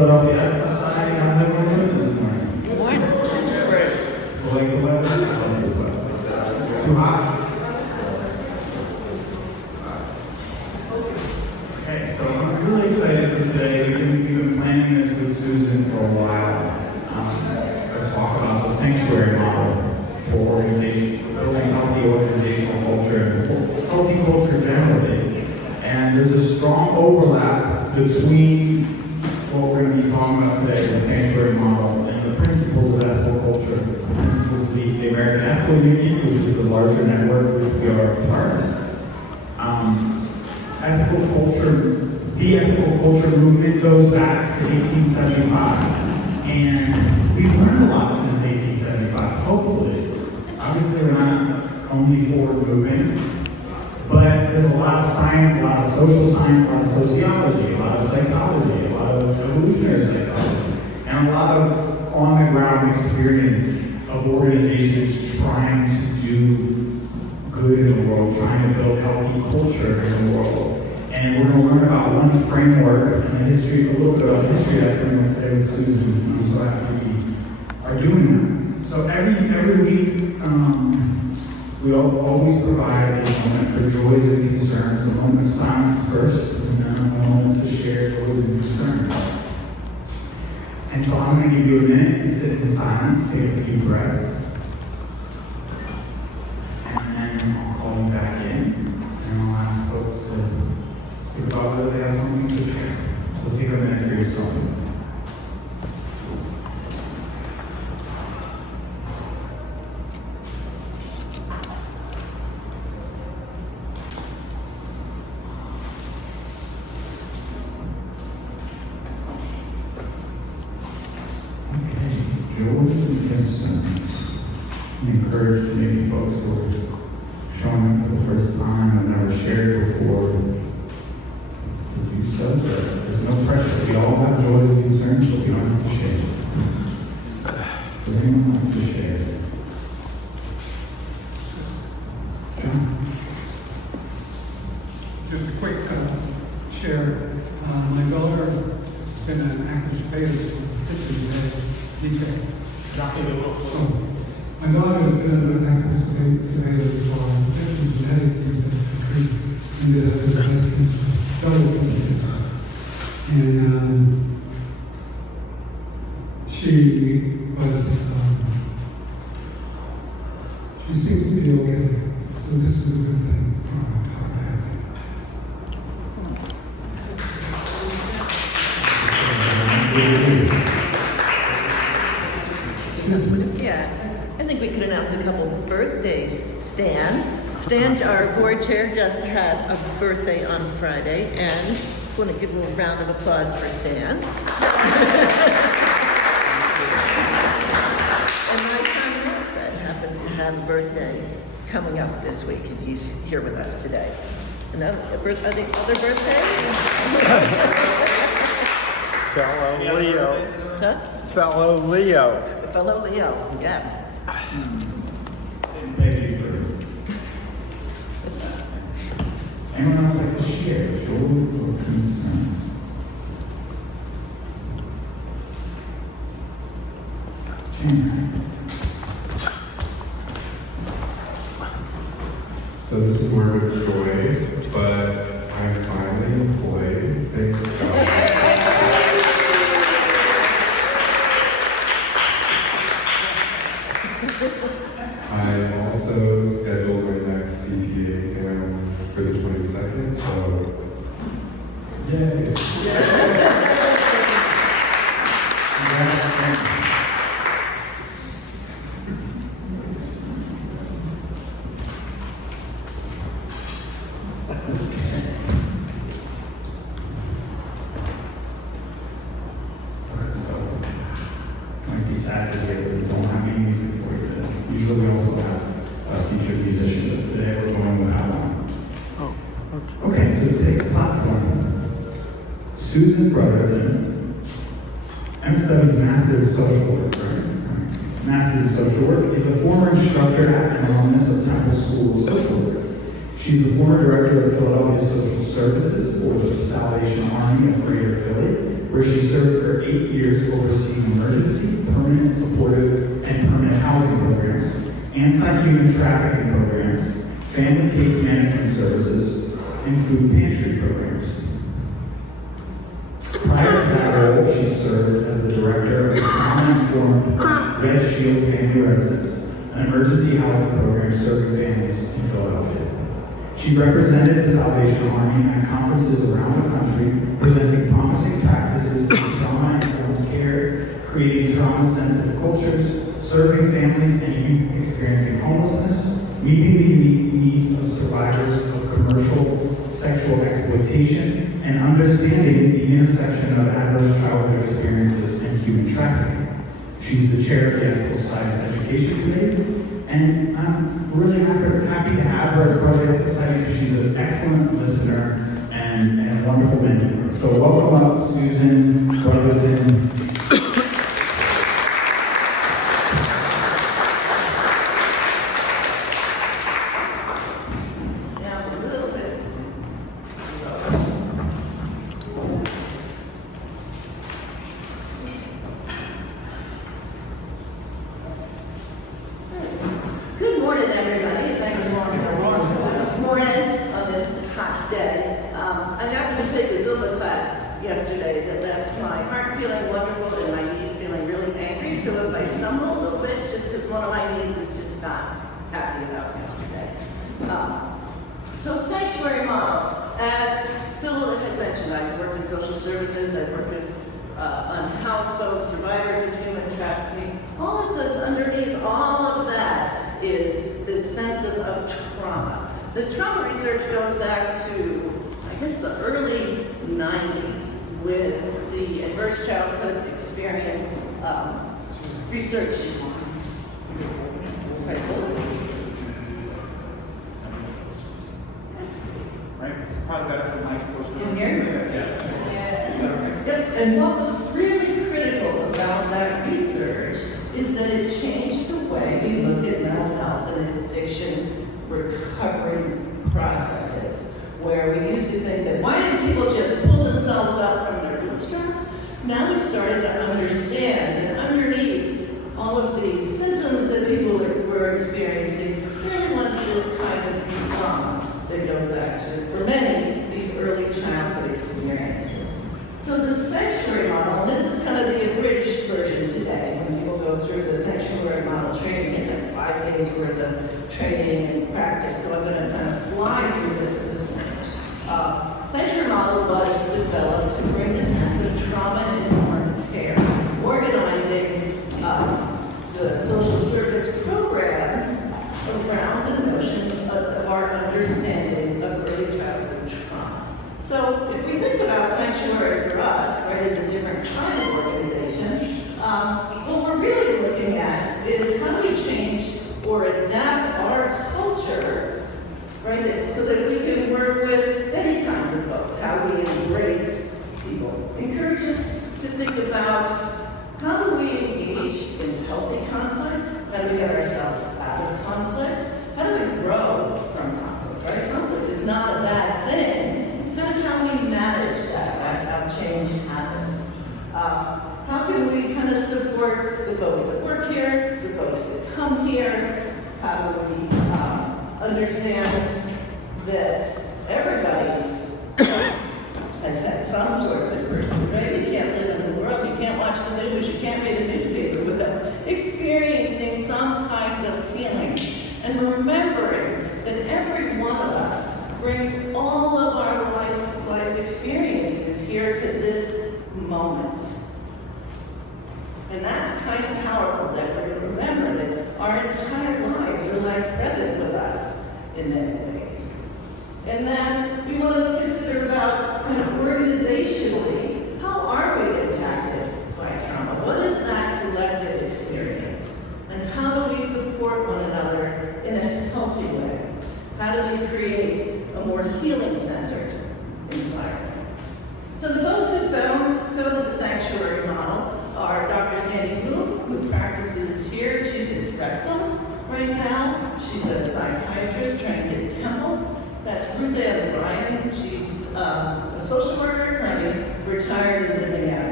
Philadelphia Ethical Society. How's everyone doing this morning? Good morning. Like the weather? Too hot? Okay, so I'm really excited for today. We've been planning this with Susan for a while. To talk about the sanctuary model for organization, for building healthy organizational culture and healthy culture generally. And there's a strong overlap between what we're going to be talking about today, the sanctuary model, and the principles of ethical culture, the principles of the American Ethical Union, which is the larger network of which we are a part. Ethical culture, the ethical culture movement goes back to 1875, and we've learned a lot since 1875, hopefully. Obviously, we're not only forward-moving, but there's a lot of science, a lot of social science, a lot of sociology, a lot of psychology, a lot of evolutionary psychology, and a lot of on-the-ground experience of organizations trying to do good in the world, trying to build healthy culture in the world. And we're going to learn about one framework and the history, a little bit about the history of that framework today with Susan. I'm so happy we are doing that. So every week, we always provide a moment for joys and concerns, a moment of silence first, and then a moment to share joys and concerns. And so I'm going to give you a minute to sit in silence, take a few breaths, and then I'll call you back in, and I'll ask folks to think about whether they have something to share. So take a minute for yourself. Joys and concerns. I'm encouraged maybe folks who are showing up for the first time and never shared before to do so. But there's no pressure. We all have joys and concerns, but we don't have to share. Does anyone like to share? John? Just a quick share. My daughter has been an active space for 50 years. My daughter has been an active surveillance for different genetic degree and did a breast cancer, double breast cancer. And she seems to be okay. So this is a good thing for our family. Yeah, I think we could announce a couple of birthdays. Stan, our board chair, just had a birthday on Friday, and I want to give a little round of applause for Stan. And my son Manfred happens to have a birthday coming up this week, and he's here with us today. Another other birthday? Fellow Leo. Huh? Fellow Leo. Fellow Leo, yes. And thank you for. Anyone else like to share joy or concern? So this is more of a joy, but I'm finally employed. Thank God. I'm also scheduled my next CPA exam for the 22nd, so yay! So, might be sad to hear that we don't have any music for you today. Usually we also have a featured musician, but today we're going without one. Oh, Okay, so today's platform. Susan Brotherton, MSW's Master of Social Work, right? Master of Social Work, is a former instructor at and alumnus of Temple School of Social Work. She's the former director of Philadelphia Social Services for the Salvation Army of Greater Philly, where she served for 8 years overseeing emergency, permanent supportive, and permanent housing programs, anti-human trafficking programs, family case management services, and food pantry programs. Prior to that role, she served as the director of the trauma-informed Red Shield Family Residence, an emergency housing program serving families in Philadelphia. She represented the Salvation Army at conferences around the country, presenting promising practices in trauma-informed care, creating trauma-sensitive cultures, serving families and youth experiencing homelessness, meeting the unique needs of survivors of commercial sexual exploitation, and understanding the intersection of adverse childhood experiences and human trafficking. She's the chair of the Ethical Society's Education Committee, and I'm really happy to have her as part of the Ethical Society because she's an excellent listener and a wonderful mentor. So welcome up, Susan Brotherton. Good morning, everybody. Thanks for coming this morning on this hot day. I happened to take a Zumba class yesterday that left my heart feeling wonderful and my knees feeling really angry. So if I stumble a little bit, it's just because one of my knees is just not happy about yesterday. So sanctuary model, as Phil had mentioned, I've worked in social services, I've worked with unhoused folks, survivors of human trafficking. Underneath all of that is this sense of trauma. The trauma research goes back to, I guess, the early 90s with the adverse childhood experience research. Right? It's probably better for my supposed to. In here? Yep. And what was really critical about that research is that it changed the way we looked at mental health and addiction recovery processes, where we used to think that why didn't people just pull themselves up from their bootstraps? Now we started to understand that underneath all of these symptoms that people were experiencing really was this kind of trauma that goes back to, for many, these early childhood experiences. So the sanctuary model, and this is kind of the abridged version today, when people go through the sanctuary model training, it's like 5 days worth of training and practice, so I'm going to kind of fly through this morning. Sanctuary model was developed to bring the sense of trauma-informed care, organizing the social service programs around the notion of our understanding of early childhood trauma. So if we think about sanctuary for us, right, as a different kind of organization, what we're really looking at is how do we change or adapt our culture, right, so that we can work with any kinds of folks, how we embrace people. Encourage us to think about how do we engage in healthy conflict, how do we get ourselves out of conflict, how do we grow from conflict, right? Conflict is not a bad thing. It's kind of how we manage that. That's how change happens. How can we kind of support the folks that work here, the folks that come here? How do we understand that everybody's has had some sort of adversity, right? You can't live in the world, you can't watch the news, you can't read a newspaper without experiencing some kinds of feeling. And remembering that every one of us brings all of our life's experiences here to this moment. And that's kind of powerful that we remember that our entire lives are like present with us in many ways. And then we want to consider about kind of organizationally, how are we impacted by trauma? What is that collective experience? And how do we support one another in a healthy way? How do we create a more healing-centered environment? So the folks who founded the sanctuary model are Dr. Sandy Bloom, who practices here. She's in Drexel right now. She's a psychiatrist trained at Temple. That's Ruth Ann O'Brien. She's a social worker, currently retired and living out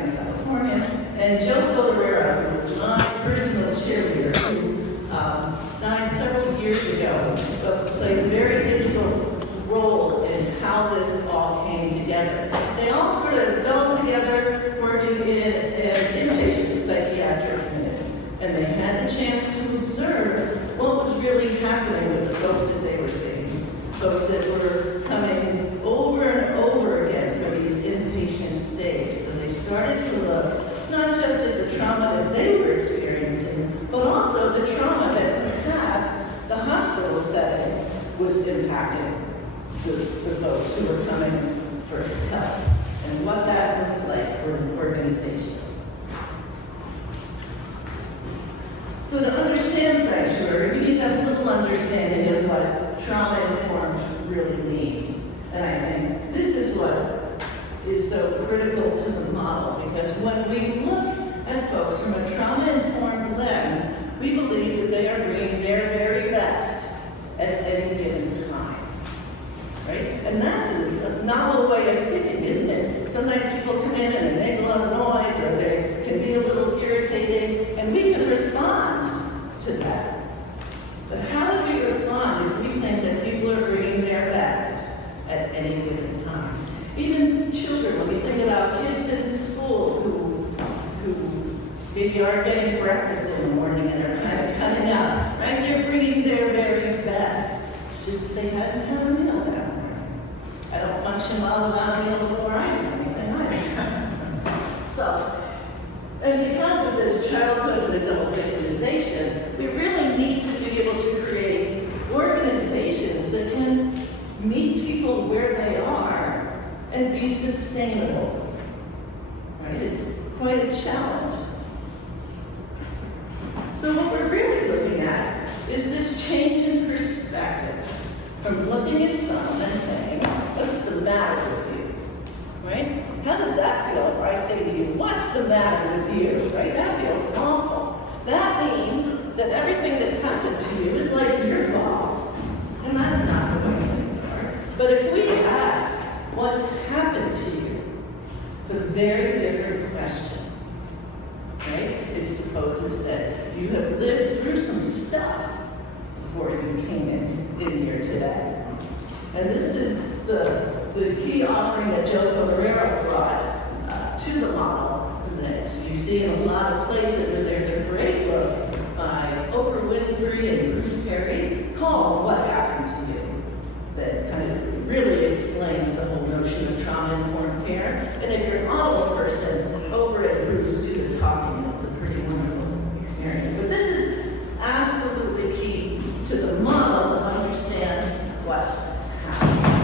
started to look not just at the trauma that they were experiencing, but also the trauma that perhaps the hospital setting was impacting the folks who were coming for help, and what that looks like for an organization. So to understand sanctuary, we need to have a little understanding of what trauma-informed really means. And I think this is what is so critical to the model, because when we look at folks from a trauma-informed lens, we believe that they are bringing their very best at any given time. Right? And that's a novel way of thinking, isn't it? Sometimes people come in and they make a lot of noise, or they can be a little irritating, and we can respond to that. But how do we respond if we think that people are bringing their best at any given time? Even children, when we think about kids in school who maybe aren't getting breakfast in the morning and are kind of cutting out, right? They're bringing their very best. It's just that they hadn't had a meal that morning. I don't function well without a meal before I do anything either. So, and because of this childhood and adult victimization, we really need to be able to create organizations that can meet people where they are and be sustainable. Right? It's quite a challenge. So what we're really looking at is this change in perspective from looking at someone and saying, what's the matter with you? Right? How does that feel if I say to you, what's the matter with you? Right? That feels awful. That means that everything that's happened to you is like your fault. And that's not the way things are. But if we ask, what's happened to you? It's a very different question. Right? It supposes that you have lived through some stuff before you came in here today. And this is the key offering that Joe Ferrero brought to the model that you see in a lot of places. And there's a great book by Oprah Winfrey and Bruce Perry called What Happened to You, that kind of really explains the whole notion of trauma-informed care. And if you're a model person, Oprah and Bruce do the talking. It's a pretty wonderful experience. But this is absolutely key to the model to understand what's happening.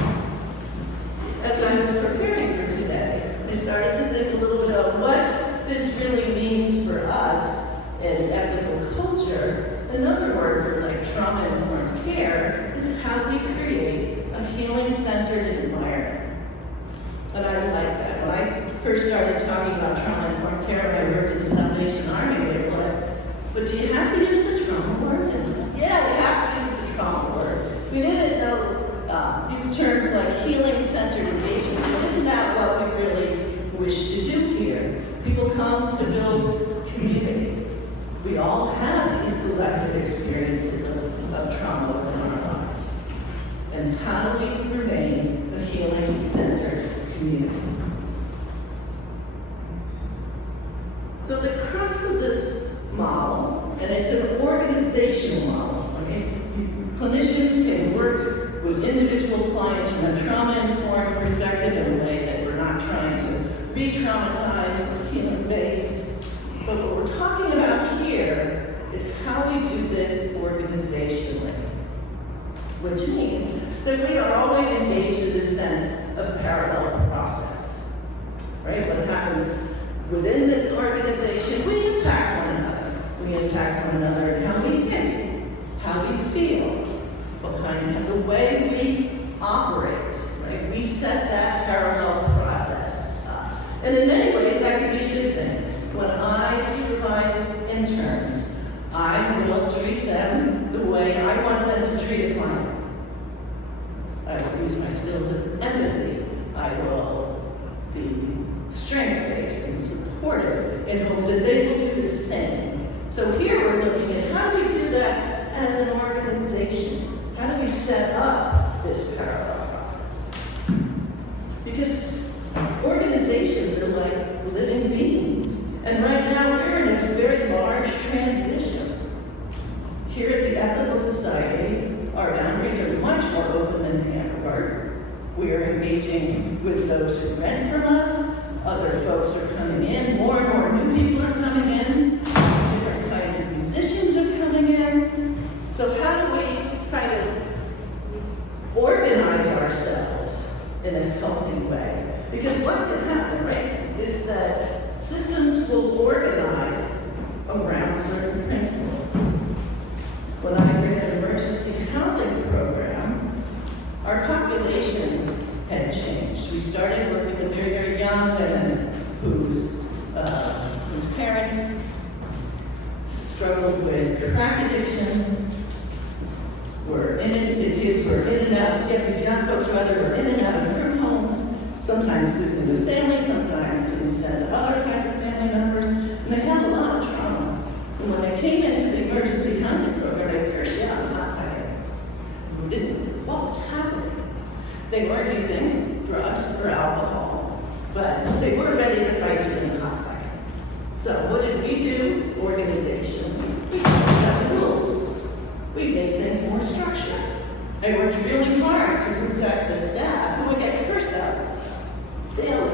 As I was preparing for today, I started to think a little bit about what this really means for us in ethical culture. Another word for like trauma-informed care is how we create a healing-centered environment. And I like that. When I first started talking about trauma-informed care when I worked in the Salvation Army, they were like, but do you have to use the trauma word? And yeah, we have to use the trauma word. We didn't know use terms like healing-centered engagement. But isn't that what we really wish to do here? People come to build community. We all have these collective experiences of trauma within our lives. And how do we remain a healing-centered community? So the crux of this model, and it's an organizational model. I mean, clinicians can work with individual clients from a trauma-informed perspective in a way that we're not trying to re-traumatize or healing-based. But what we're talking about here is how we do this organizationally, which means that we are always engaged in this sense of parallel process. Right? What happens within this organization, we impact one another. We impact one another in how we think, how we feel, what kind of the way we operate, right? We set that parallel process up. And in many ways, that can be a good thing. When I supervise interns, I will treat them the way I want them to treat a client. I will use my skills of empathy. I will be strength-based and supportive in hopes that they will do the same. So here we're looking at how do we do that as an organization? How do we set up this parallel process? Because organizations are like living beings. And right now we're in a very large transition. Here at the Ethical Society, our boundaries are much more open than they ever were. We are engaging with those who rent from us. Other folks are coming alumnus will organize around certain principles. When I ran an emergency housing program, our population had changed. We started working with very, very young women whose parents struggled with crack addiction, the kids were in and out, these young folks rather were in and out of group homes, sometimes visiting with family, sometimes being sent to other kinds of family members, and they had a lot of trauma. And when they came into the emergency housing program, they cursed you out in a hot second. Who didn't? What was happening? They weren't using drugs or alcohol, but they were ready to fight you in a hot second. So what did we do? Organization. We talked about the rules. We made things more structured. I worked really hard to protect the staff who would get cursed out daily,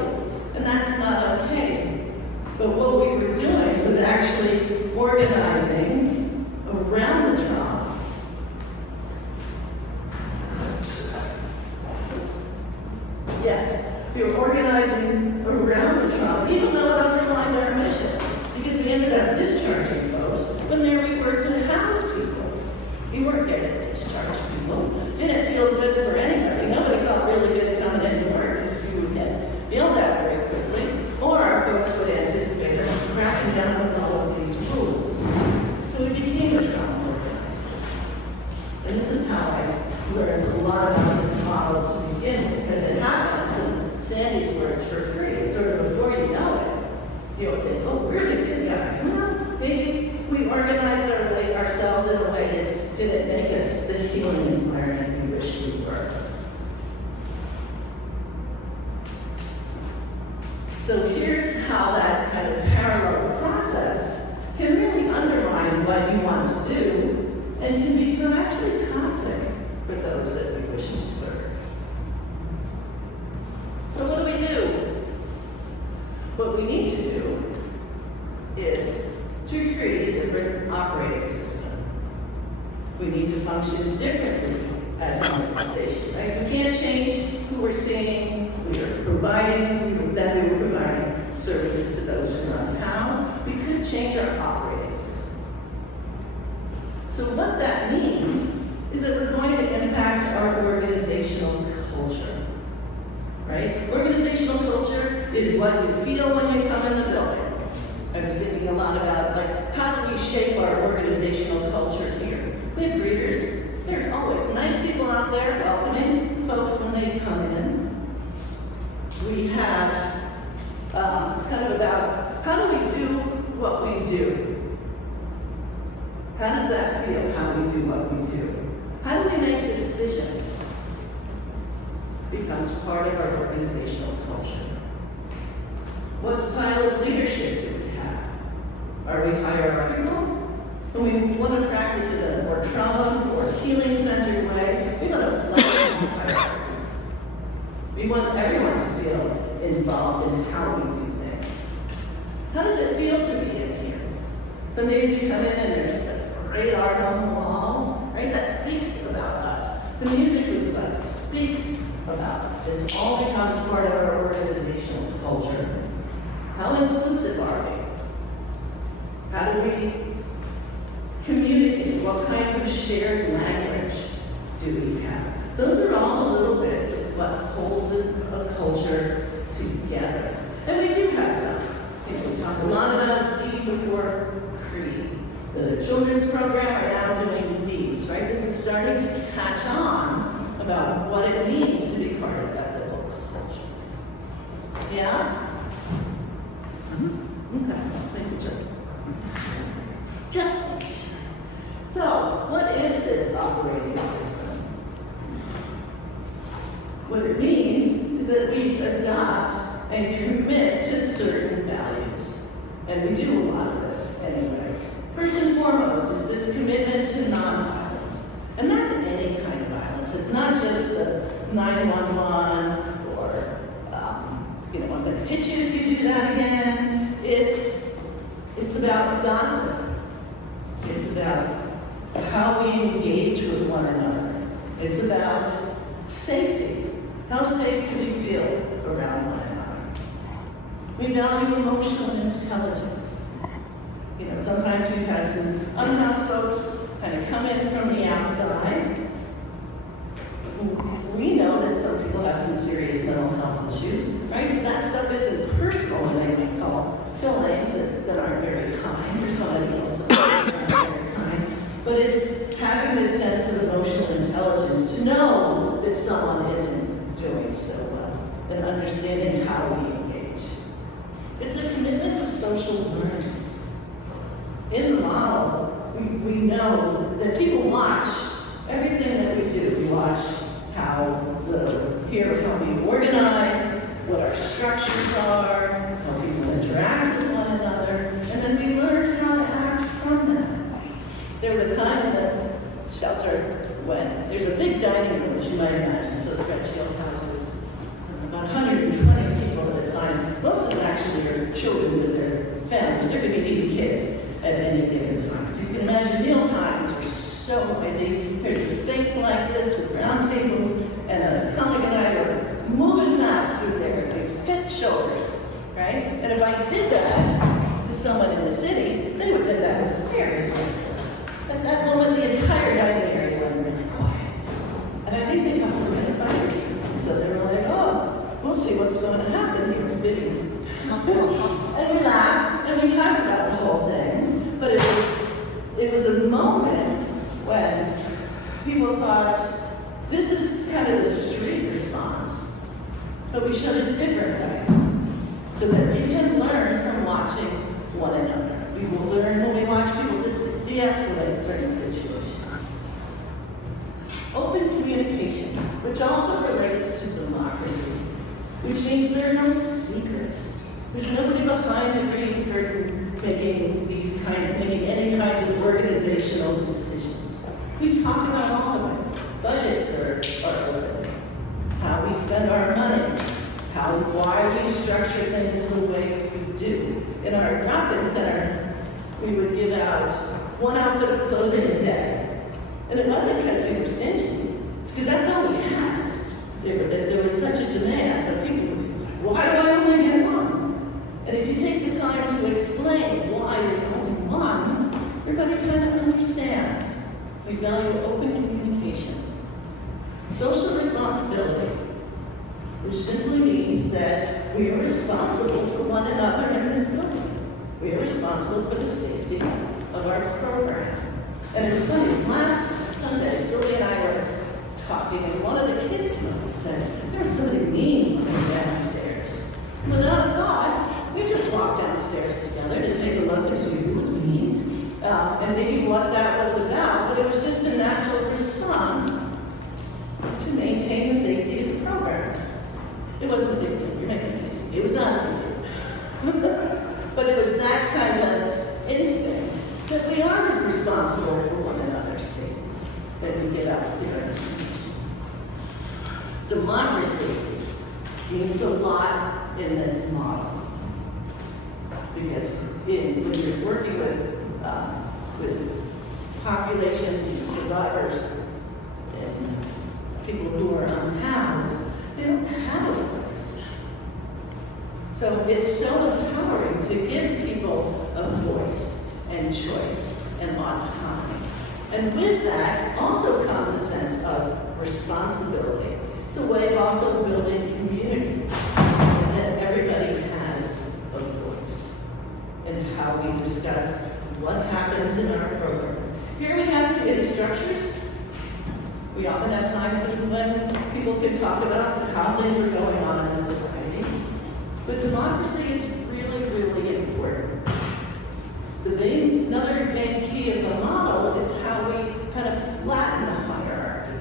and that's not okay. But what we were doing was actually organizing around the trauma. Yes, we were organizing around the trauma, even though it undermined our mission, because we ended up discharging folks when there we were to house people. We weren't getting to discharge people. Didn't feel good for anybody. Nobody felt really good coming into work because you would get yelled at very quickly, or our folks would anticipate us cracking down with all of these rules. So we became a trauma organized system. And this is how I learned a lot about this model to begin with, because it happens, and Sandy's works for free. It's sort of before you know it. You'll think, oh, we're the good guys. Well, maybe we organized ourselves in a way that didn't make us the healing environment we wish we were. So here's how that kind of parallel process can really undermine what you want to do and can become actually toxic for those that we wish to serve. So what do we do? What we need to do is to create a different operating system. We need to function differently as an organization, right? We can't change who we're seeing, we were providing services to those who are unhoused. We could change our operating system. So what that means is that we're going to impact our organizational culture, right? Organizational culture is what you feel when you come in the building. I was thinking a lot about, like, how do we shape our organizational culture here? We have greeters. There's always nice people out there welcoming folks when they come in. We have, it's kind of about, how do we do what we do? How does that feel, how we do what we do? How do we make decisions? Becomes part of our organizational culture. What style of leadership do we have? Are we hierarchical? And we want to practice it in a more trauma or healing-centered way. We want to flatten the hierarchy. We want everyone to feel involved in how we do things. How does it feel to be in here? Some days you come in and there's great art on the walls, right? That speaks about us. The music we play speaks about us. It all becomes part of our organizational culture. How inclusive are we? How do we communicate? What kinds of shared language do we have? Those are all the little bits of what holds a culture together. And we do have some. We talked a lot about D before Creed. The children's program are now doing Ds, right? This is starting to catch on about what it means to be part of that little culture. Yeah? Okay, just making sure. Just making sure. So, what is this operating system? What it means is that we adopt and commit to certain values. And we do a lot of this anyway. First and foremost is this commitment to nonviolence. And that's any kind of violence. It's not just the 911 or, I'm going to hit you if you do that again. It's about gossip. It's about how we engage with one another. It's about safety. How safe do we feel around one another? We value emotional intelligence. program. Sometimes we've had some unhoused folks kind of come in from the outside. We know that some people have some serious mental health issues, right? So that stuff isn't personal, and they might call fillings that aren't very kind, or somebody else that aren't very kind. But it's having this sense of emotional intelligence to know that someone isn't doing so well, and understanding how we engage. It's a commitment to social learning. In the model, we know that people watch everything that we do. We watch how we organize, what our structures are, how people interact with one another, and then we learn how to act from that. There was a time in the shelter when there's a big dining room, as you might imagine, so the Red Shield houses about 120 people at a time. Most of them actually are children with their families. There could be 80 kids at any given time. So you can imagine meal times are so noisy. There's a space like this with round tables, and a colleague and I were moving fast through there, like head shoulders, right? And if I did that to someone in the city, they would think that was very impressive. At that moment, the entire dining area went really quiet. And I think they thought we were going to fire something. So they were like, oh, we'll see what's going to happen here with video. And we laughed, and we talked about the whole thing. But it was a moment when people thought, this is kind of the street response, but we showed a different way, so that we can learn from watching one another. We will learn when we watch people de-escalate certain situations. Open communication, which also relates to democracy, which means there are no secrets. There's nobody behind the green curtain making any kinds of organizational decisions. We talk about all of it. Budgets are open. How we spend our money. Why we structure things the way we do. In our drop-in center, we would give out one outfit of clothing a day. And it wasn't because we were stingy. It's because that's all we had. There was such a demand, but people would be like, why do I only get one? And if you take the time to explain why there's only one, everybody kind of understands. We value open communication. Social responsibility, which simply means that we are responsible for one another in this building. We are responsible for the safety of our program. And it was funny, it was last Sunday, Sylvia and I were talking, and one of the kids came up and said, there's somebody mean coming downstairs. Without God, we just walked downstairs together to take a look and see who was mean, and maybe what that was about, but it was just a natural response to maintain the safety of the program. It wasn't a big deal. You're making a face. It was not a big deal. But it was that kind of instinct that we are responsible for one another's safety, that we get out there and speak. Democracy means a lot in this model. Because when you're working with populations and survivors and people who are unhoused, they don't have a voice. So it's so empowering to give people a voice and choice and autonomy. And with that also comes a sense of responsibility. It's a way of also building community, and that everybody has a voice in how we discuss what happens in our program. Here we have committee structures. We often have times when people can talk about how things are going on in the society. But democracy is really, really important. Another main key of the model is how we kind of flatten the hierarchy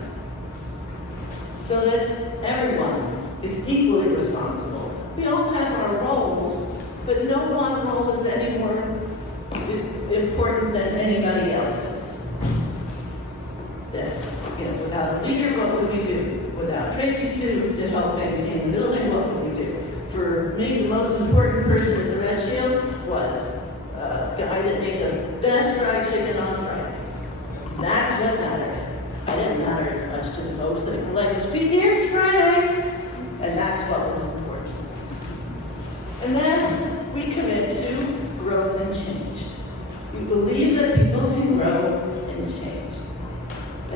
so that everyone is equally responsible. We all have our roles, but no one role is any more important than anybody else's. That's, without a leader, what would we do? Without Tracy to help maintain the building, what would we do? For me, the most important person in the Red Shield was a guy that made the best fried chicken on Fridays. That's what mattered. I didn't matter as much to the folks that were like, be here, it's Friday. And that's what was important. And then we commit to growth and change. We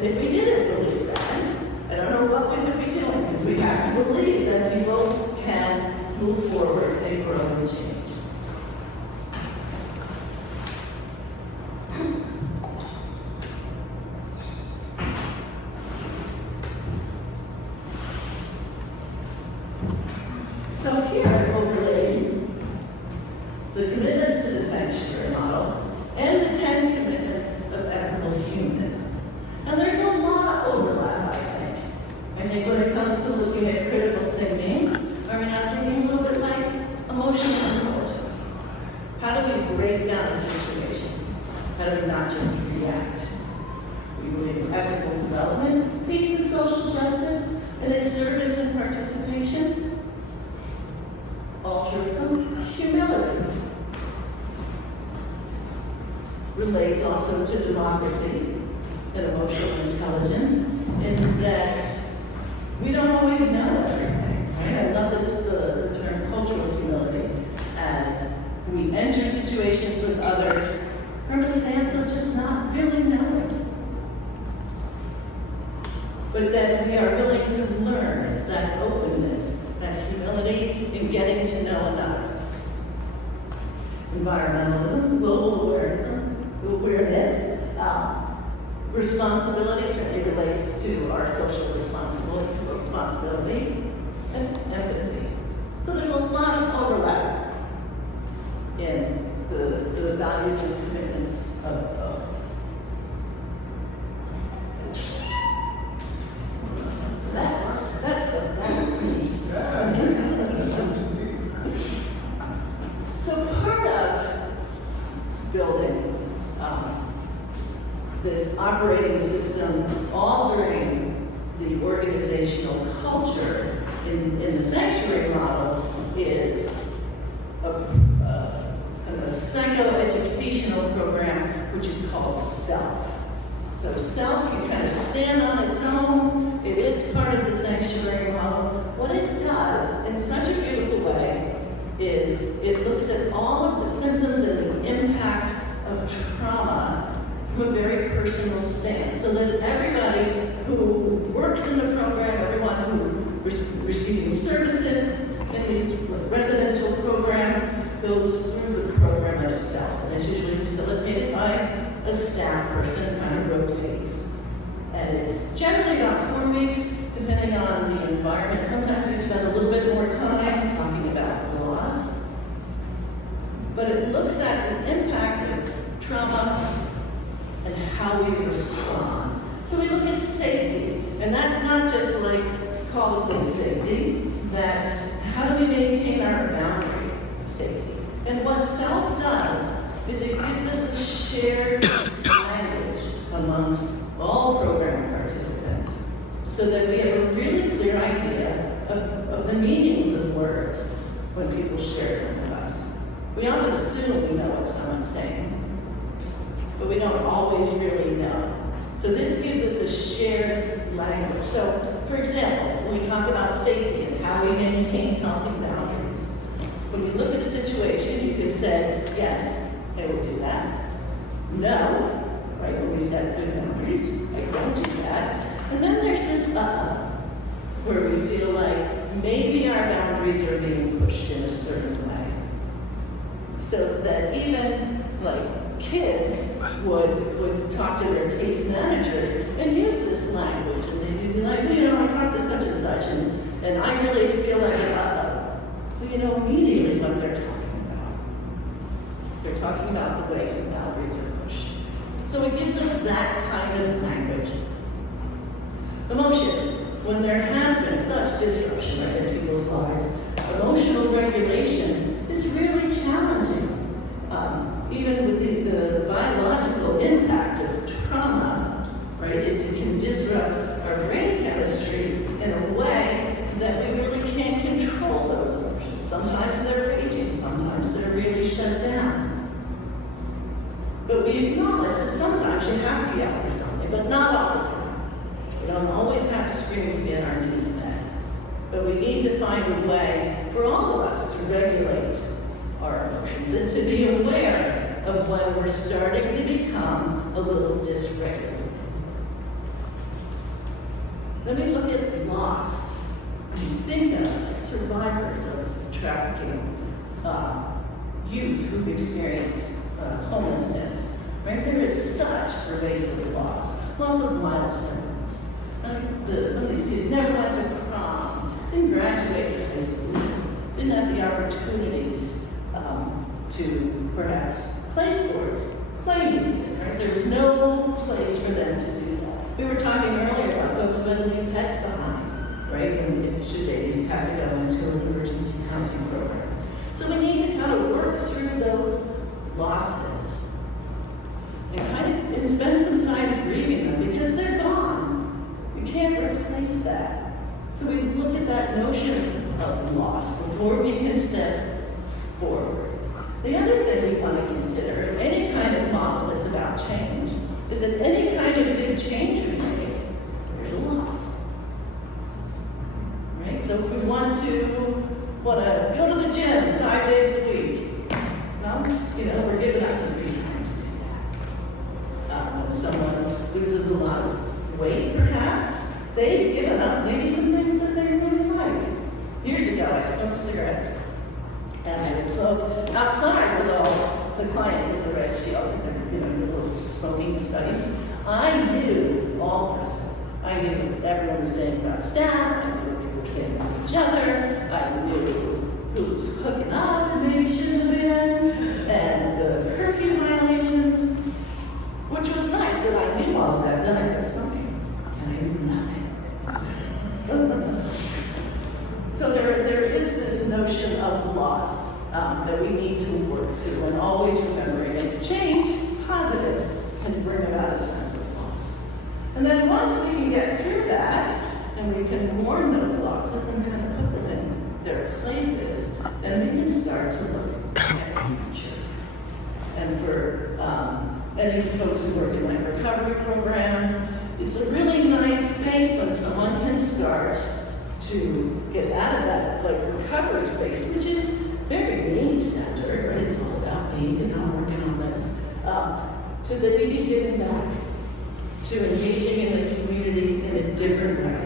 if we didn't believe that, I don't know what we would be doing, because we have to believe that people can move forward and grow and change. So here I've overlaid the commitments to the sanctuary model and the 10 commitments of ethical humanism. Now there's a lot of overlap, I think. I think when it comes to looking at critical thinking, are we not thinking a little bit like emotional intelligence? How do we break down a situation? How do we not just react? We believe in ethical development, peace and social justice, and in service and participation. Altruism, humility. Relates also to democracy and emotional intelligence, in that we don't always know everything, right? I love the term cultural humility, as we enter situations with others from a stance of just not really knowing. But that we are willing to learn. It's that openness, that humility in getting to know another. Environmentalism, global awareness, responsibility certainly relates to our social responsibility, and empathy. So there's a lot of overlap in the values and commitments of both. That's the best piece. So part of building this operating system, altering the organizational culture in the sanctuary model, is a psychoeducational program which is called SELF. So SELF can kind of stand on its own. It is part of the sanctuary model. What it does in such a beautiful way is it looks at all of the symptoms and the impact of trauma from a very personal stance, so that everybody who works in the program, everyone who receiving services in these residential programs, goes through the program of SELF. And it's usually facilitated by a staff person, kind of rotates. And it's generally about 4 weeks, depending on the environment. Sometimes we spend a little bit more time talking about loss. But it looks at the impact of trauma and how we respond. So we look at safety, and that's not just like call the police safety, that's how do we maintain our boundary of safety. And what SELF does is it gives us a shared language amongst all program participants, so that we have a really clear idea of the meanings of words when people share them with us. We often assume we know what someone's saying, but we don't always really know. So this gives us a shared language. So, for example, when we talk about safety and how we maintain healthy boundaries, when you look at a situation, you could say, yes, I will do that. No, right? When we set good boundaries, I won't do that. And then there's this where we feel like maybe our boundaries are being pushed in a certain way. So that even like kids would talk to their case managers and use this language, and they'd be like, well, you know, I talked to such and such, and I really feel like, well, you know immediately what they're talking about. They're talking about the ways the boundaries are pushed. So it gives us that kind of language. Emotions. When there has been such disruption in people's lives, emotional regulation is really challenging. Even with the biological impact of trauma, right? It can disrupt our brain chemistry in a way that we really can't control those emotions. Sometimes they're raging, sometimes they're really shut down. But we acknowledge that sometimes you have to yell for something, but not all the time. We don't always have to scream to get our needs met. But we need to find a way for all of us to regulate our emotions and to be aware of when we're starting to become a little dysregulated. Let me look at loss. When you think of like, survivors of trafficking, youth who've experienced homelessness, right? There is such pervasive loss of milestones. Some of these kids never went to prom, didn't graduate high school, didn't have the opportunities to perhaps play sports, play music, right? There was no place for them to do that. We were talking earlier about folks who had to leave pets behind, right? And if should they have to go into an emergency housing program. So we need to kind of work through those losses and spend some time grieving them because they're gone. You can't replace that. So we look at that notion of loss before we can step forward. The other thing we want to consider, any kind of model that's about change, is that any kind of big change we make, there's a loss. Right? So if we want to go to the gym 5 days a week, well, we're giving up some free time to do that. When someone loses a lot of weight, perhaps, they've given up maybe some things that they really like. Years ago, I smoked cigarettes. And I would smoke outside with all the clients at the Red Shield, because I did little smoking studies. I knew all of us. I knew what everyone was saying about staff, I knew what people were saying about each other, I knew who was hooking up and maybe shouldn't have been, and the curfew violations, which was nice that I knew all of that. Then I quit smoking, and I knew nothing. So there is this notion of loss that we need to work through, and always remembering that change, positive, can bring about a sense of loss. And then once we can get through that, and we can mourn those losses and kind of put them in their places, then we can start to look at the future. And for any folks who work in like recovery programs, it's a really nice space when someone can start to get out of that like recovery space, which is very me-centered, right? It's all about me because I'm working on this. So that we be giving back, to engaging in the community in a different way,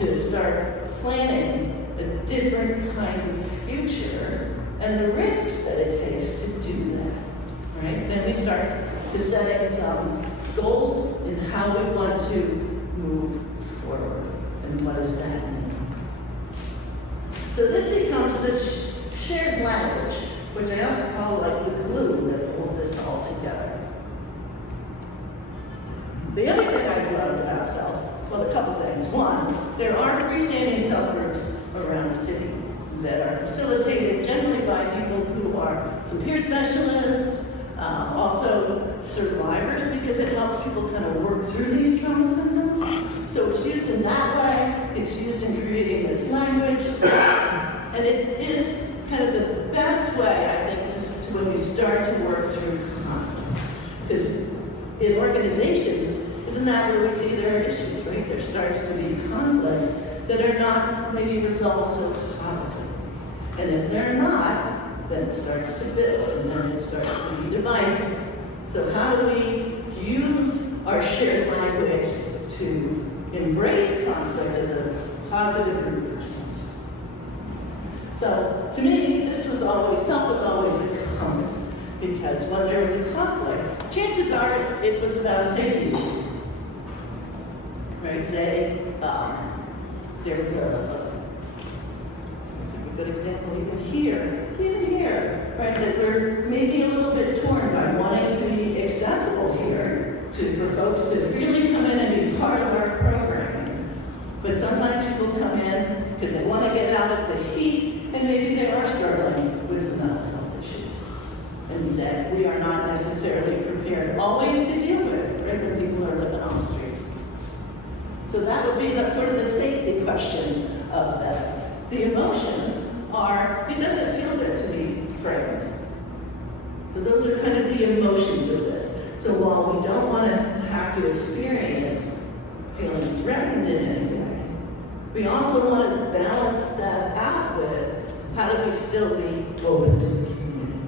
to start planning a different kind of future and the risks that it takes to do that, right? Then we start to setting some goals in how we want to move forward. And what does that mean? So this becomes this shared language, which I often call like the glue that holds this all together. The other thing I've loved about self, well, a couple things. One, there are freestanding self groups around the city that are facilitated generally by people who are some peer specialists, also survivors, because it helps people kind of work through these trauma symptoms. So it's used in that way, it's used in creating this language, and it is kind of the best way, I think, to when we start to work through conflict. Because in organizations, isn't that where we see there are issues, right? There starts to be conflicts that are not maybe resolved so positively. And if they're not, then it starts to build, and then it starts to be divisive. So how do we use our shared language to embrace conflict as a positive route for change? So to me, self was always a compass, because when there was a conflict, chances are it was about a safety issue. Right? Say there's a good example even here, right? That we're maybe a little bit torn by wanting to be accessible here for folks to freely come in and be part of our programming. But sometimes people come in because they want to get out of the heat, and maybe they are struggling with some mental health issues, and that we are not necessarily prepared always to deal with, right, when people are living on the streets. So that would be sort of the safety question of that. The emotions are, it doesn't feel good to be framed. So those are kind of the emotions of this. So while we don't want to have to experience feeling threatened in any way, we also want to balance that out with how do we still be open to the community.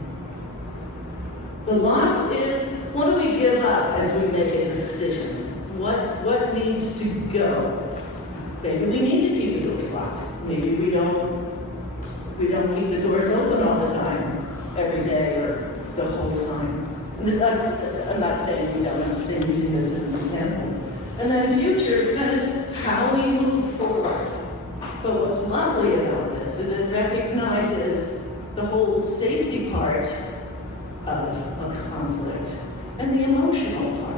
The loss is, what do we give up as we make a decision? what needs to go? Maybe we need to keep the doors locked. Maybe we don't keep the doors open all the time, every day or the whole time. And this, I'm not saying we don't, I'm just saying using this as an example. And then future is kind of how we move forward. But what's lovely about this is it recognizes the whole safety part of a conflict and the emotional part.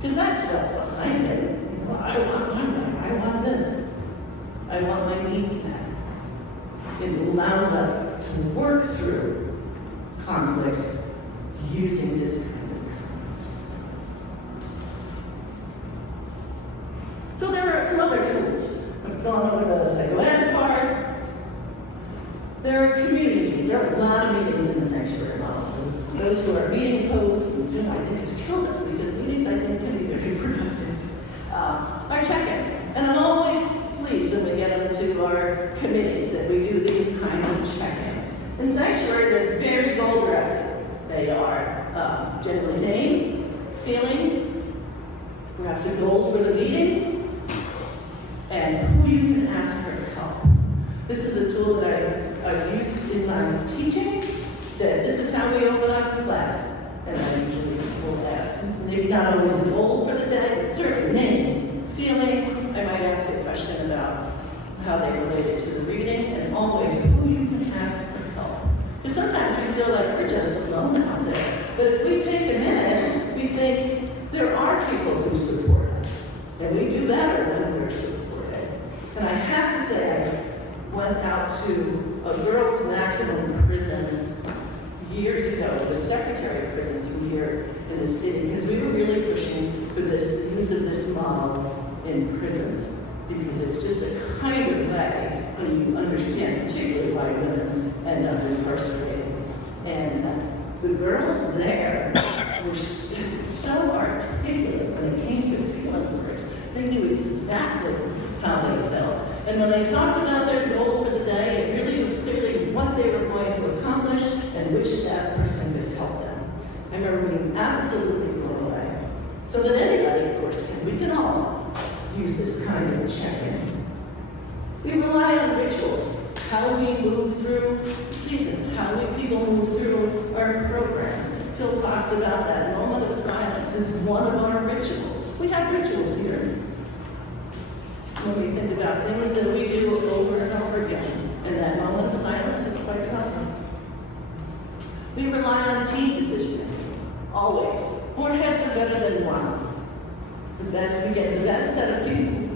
Because that's what's behind it. You know, I want this. I want my needs met. It allows us to work through conflicts using this kind of kindness. So there are some other tools. I've gone over the psycho ed part. There are communities. There are a lot of meetings in the sanctuary model. So those who are meeting posts, and soon I think has killed us because meetings I think can be very productive, are check-ins. And I'm always pleased when we get into our committees that we do these kinds of check-ins. In sanctuary, they're very goal-directed. They are generally name, feeling, perhaps a goal for the meeting, and who you can ask for help. This is a tool that I've used in my teaching, that this is how we open up class. And I usually will ask, maybe not always a goal for the day, but certainly name, feeling. I might ask a question about how they related to the reading, and always who you can ask for help. Because sometimes we feel like we're just alone out there. But if we take a minute, we think there are people who support us. And we do better when we're supported. And I have to say, I went out to a girls' maximum prison years ago, the secretary of prisons from here in the city, because we were really pushing for this use of this model in prisons, because it's just a kind of way when you understand, particularly why women end up incarcerated. And the girls there were so articulate when it came to feeling words. They knew exactly how they felt. And when they talked about their goal for the day, it really was clearly what they were going to accomplish and which staff person could help them. I remember being absolutely blown away. So that anybody, of course, can. We can all use this kind of check-in. We rely on rituals, how we move through seasons, how people move through our programs. Phil talks about that moment of silence is one of our rituals. We have rituals here. When we think about things that we do over and over again, and that moment of silence is quite common. We rely on team decision-making, always. More heads are better than one. We get the best out of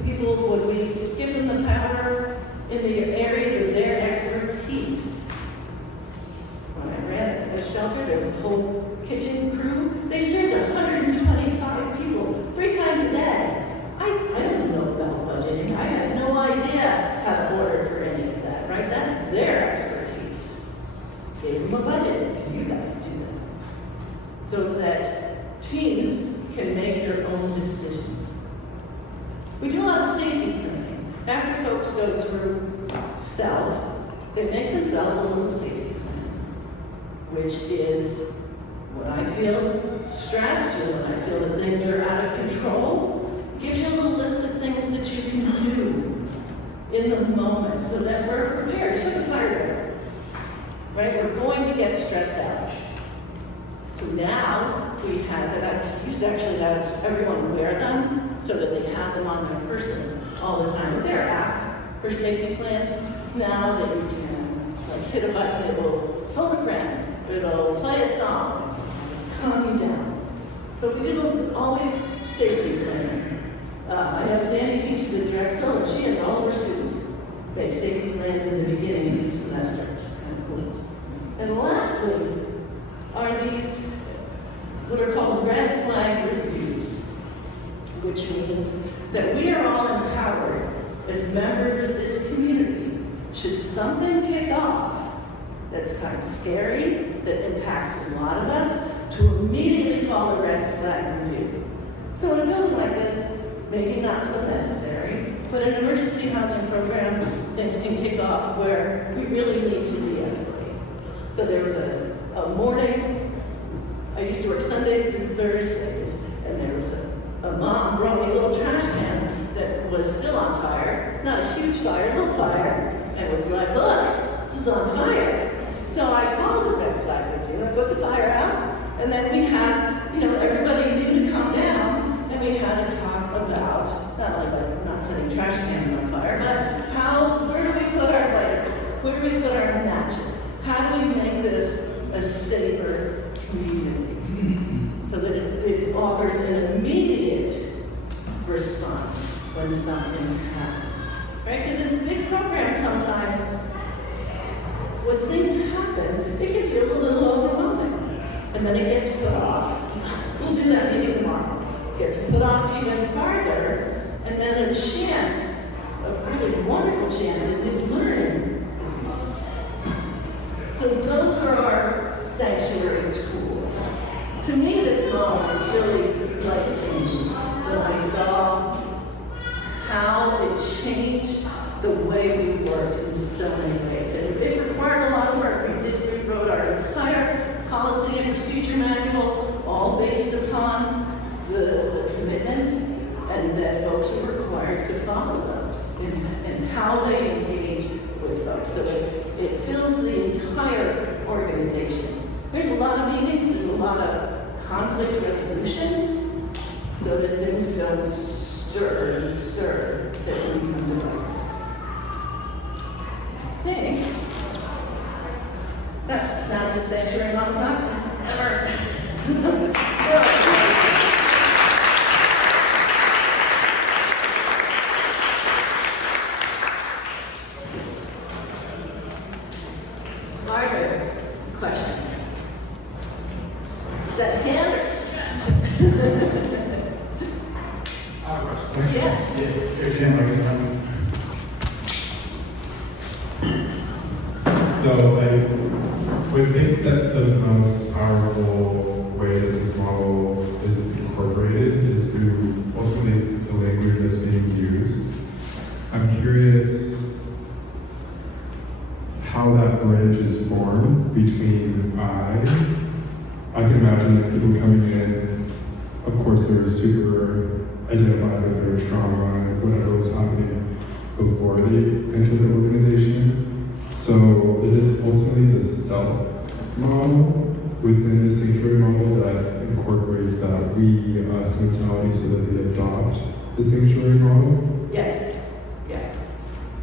people when we give them the power in the areas of their expertise. When I ran a shelter, there was a whole kitchen crew. They served 125 people 3 times a day. I didn't know about budgeting. I had no idea how to order for any of that, right? That's their expertise. Gave them a budget. You guys do that. So that teams can make their own decisions. We do a lot of safety planning. After folks go through self, they make themselves a little safety plan, which is when I feel stressed or when I feel that things are out of control, gives you a little list of things that you can do in the moment so that we're prepared. It's like a fire drill, right? We're going to get stressed out. So now we have it. I used to actually have everyone wear them so that they have them on their person all the time. But there are apps for safety plans now that you can like hit a button, it will phone a friend, it'll play a song, calm you down. But we do always safety planning. I have Sandy teaches at Drexel, and she has all of her students make safety plans in the beginning of the semester, which is kind of cool. And lastly are these what are called red flag reviews, which means that we are all empowered as members of this community. Should something kick off that's kind of scary, that impacts a lot of us, to immediately call a red flag review. So in a building like this, maybe not so necessary, but an emergency housing program, things can kick off where we really need to de-escalate. So there was a morning, I used to work Sundays and Thursdays, and there was a mom brought fire, not a huge fire, a little fire, and was like, look, this is on fire. So I called the red flag review, I put the fire out, and then we had, everybody knew to come down, and we had to talk about, not like we're not setting trash cans on fire, but where do we put our lighters? Where do we put our matches? How do we make this a safer community so that it offers an immediate response when something happens, right? Because in big programs sometimes, when things happen, it can feel a little overwhelming, and then it gets put off. We'll do that meeting tomorrow. It gets put off even farther, and then a chance, a really wonderful chance of learning is lost. So those are our sanctuary tools. To me, this moment was really life-changing when I saw how it changed the way we worked in so many ways. And it required a lot of work. We wrote our entire policy and procedure manual, all based upon the commitments, and that folks were required to follow those and how they engage with folks. So it fills the entire organization. There's a lot of meetings, there's a lot of conflict resolution, so that things don't stir and stir, that we become divisive. I think that's the fastest sanctuary on the planet ever. Are there questions? Is that hand or stretch? Yeah. Jim, So I would think that the most powerful way that this model is incorporated is through ultimately the language that's being used. I'm curious how that bridge is formed between I can imagine that people coming in, of course they're super identified with their trauma and whatever was happening before they entered the organization. So is it ultimately the self model within the sanctuary model that incorporates that we, us mentality so that they adopt the sanctuary model? Yes. Yeah.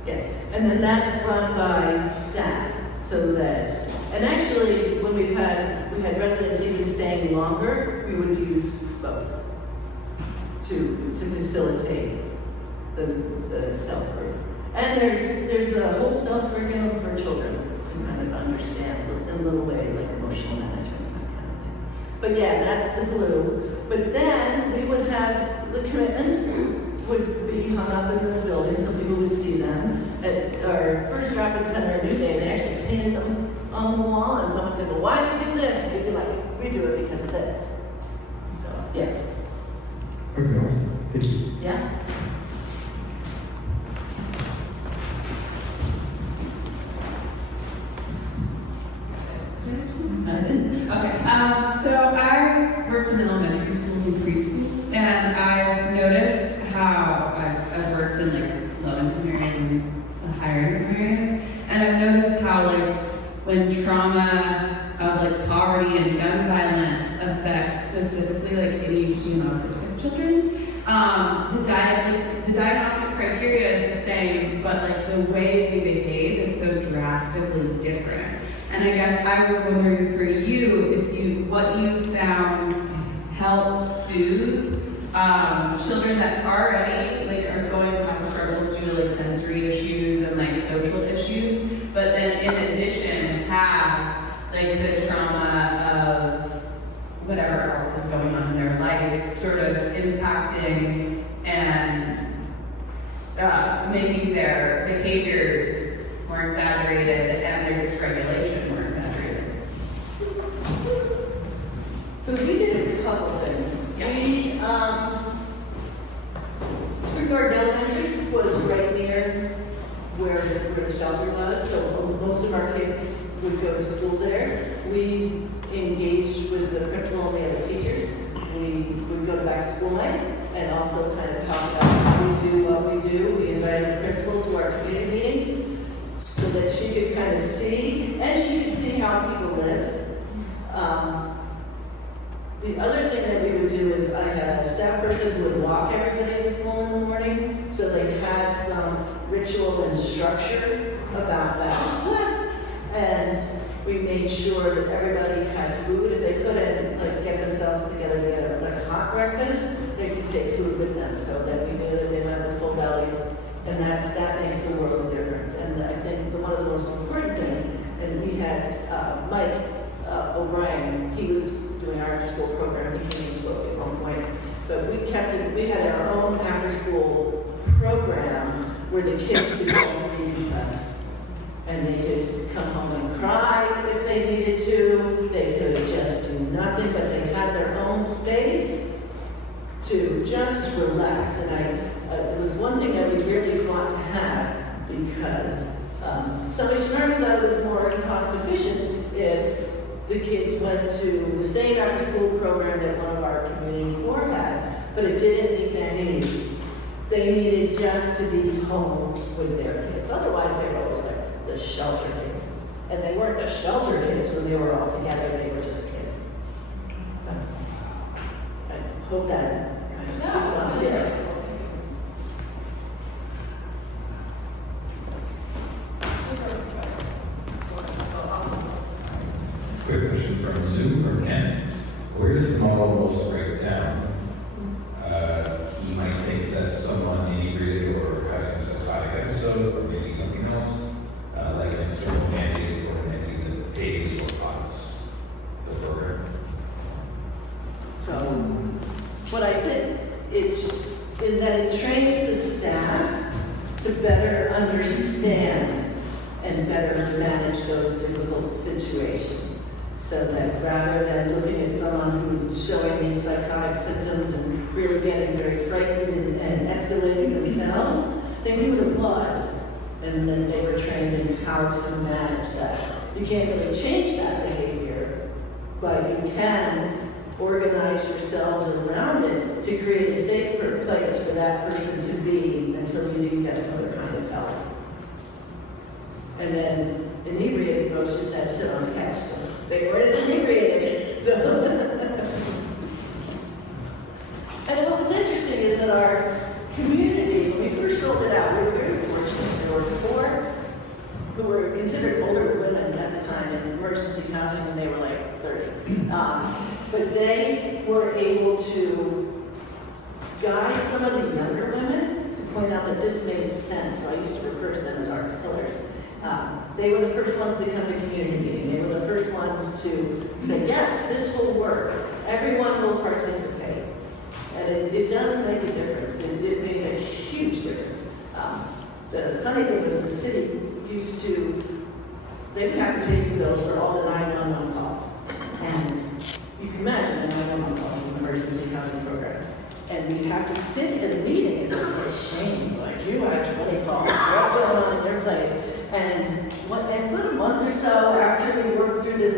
Yes. And then that's run by staff, so that, and actually when we had residents even staying longer, we would use both to facilitate the self group. And there's a whole self-curriculum for children to kind of understand in little ways like emotional management, that kind of thing. But yeah, that's the blue. But then we would have the commitments would be hung up in the building so people would see them. At our first Rapid Center New Day, they actually painted them on the wall, and someone said, well, why do you do this? And we'd be like, we do it because of this. So, yes. Okay, awesome. Thank you. Yeah? Okay, so I've worked in elementary schools and preschools, and I've noticed how I've worked in like low-income areas and higher-income areas, and I've noticed how like when trauma of like poverty and gun violence affects specifically like ADHD and autistic children, the diagnostic criteria is the same, but like the way they behave is so drastically different. And I guess I was wondering for you, what you found helps soothe children that already like are going to have struggles due to like sensory issues and like social issues, but then in addition have like the trauma of whatever else is going on in their life sort of impacting and making their behaviors more exaggerated and their dysregulation more exaggerated. So we did a couple things. Yeah. We, Sweetgard Elementary was right near where the shelter was, so most of our kids would go to school there. We engaged with the principal and the other teachers. We would go to back to school night and also kind of talk about how we do what we do. We invited the principal see, and she could see how people lived. The other thing that we would do is I had a staff person who would walk everybody to school in the morning, so they had some ritual and structure about that class. And we made sure that everybody had food. If they couldn't like get themselves together to get like a hot breakfast, they could take food with them, so that we knew that they went with full bellies, and that makes a world of difference. And I think one of the most important things, and we had Mike O'Brien, he was doing our after school program, he came and spoke at one point, but we kept it, we had our own after school program where the kids could just be with us. And they could come home and cry if they needed to, they could just do nothing, but they had their own space to just relax. And it was one thing that we really fought to have, because somebody started that it was more cost efficient if the kids went to the same after school program that one of our community core had, but it didn't meet their needs. They needed just to be home with their kids. Otherwise, they were always like the shelter kids. And they weren't the shelter kids when they were all together, they were just kids. So, I hope that responds here. Quick question from Zoom from Ken. Where does the model most break down? He might think that someone inebriated or having a psychotic episode, or maybe something else, like an external mandate for an entity that pays or funds the program. So, what I think is in that it trains the staff to better understand and better manage those difficult situations. So that rather than looking at someone who's showing these psychotic symptoms and really getting very frightened and escalating themselves, they knew what it was, and then they were trained in how to manage that. You can't really change that behavior, but you can organize yourselves around it to create a safer place for that person to be until you can get some other kind of help. And then inebriated folks just had to sit on the couch. So they weren't as inebriated. So. And what was interesting is that our community, when we first rolled it out, we were very fortunate. There were 4 who were considered older women at the time in emergency housing, and they were like 30. But they were able to guide some of the younger women to point out that this made sense. So I used to refer to them as our pillars. They were the first ones to come to community meeting. They were the first ones to say, yes, this will work. Everyone will participate. And it does make a difference. It made a huge difference. The funny thing was the city used to, they would have to pay for bills for all the 911 calls. And you can imagine the 911 calls in the emergency housing program. And we'd have to sit in a meeting and look ashamed, like, you had 20 calls, what's going on in your place? And about a month or so after we worked through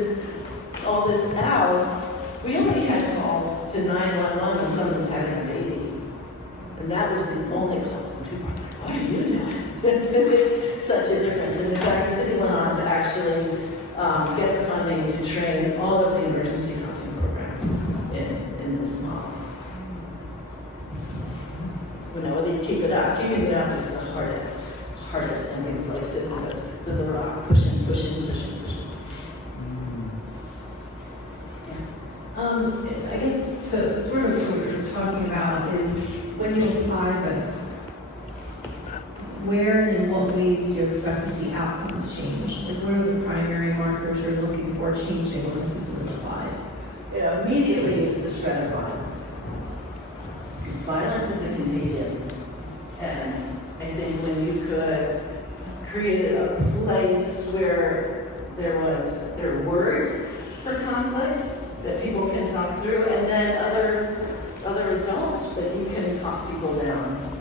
all this out, we only had calls to 911 when someone's having a baby. And that was the only call. And people were like, what are you doing? It made such a difference. And in fact, the city went on to actually get the funding to train all of the emergency housing programs in this model. You know, whether you keep it up, keeping it up is the hardest thing. It's like Sisyphus with the rock, pushing. I guess, so sort of what we were talking about is when you apply this, where and in what ways do you expect to see outcomes change? Like, what are the primary markers you're looking for changing when the system is applied? Immediately, it's the spread of violence. Because violence is a contagion. And I think when you could create a place where there were words for conflict that people can talk through, and then other adults that you can talk people down.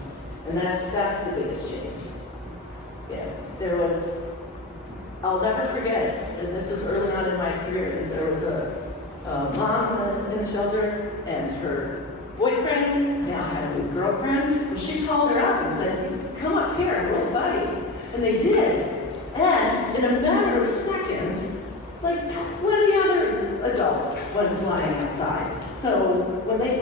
And that's the biggest change. Yeah, there was, I'll never forget it, and this was early on in my career, there was a mom in a shelter, and her boyfriend now had a new girlfriend, and she called her up and said, come up here and we'll fight. And they did. And in a matter of seconds, like, what are the other adults went flying outside? So when they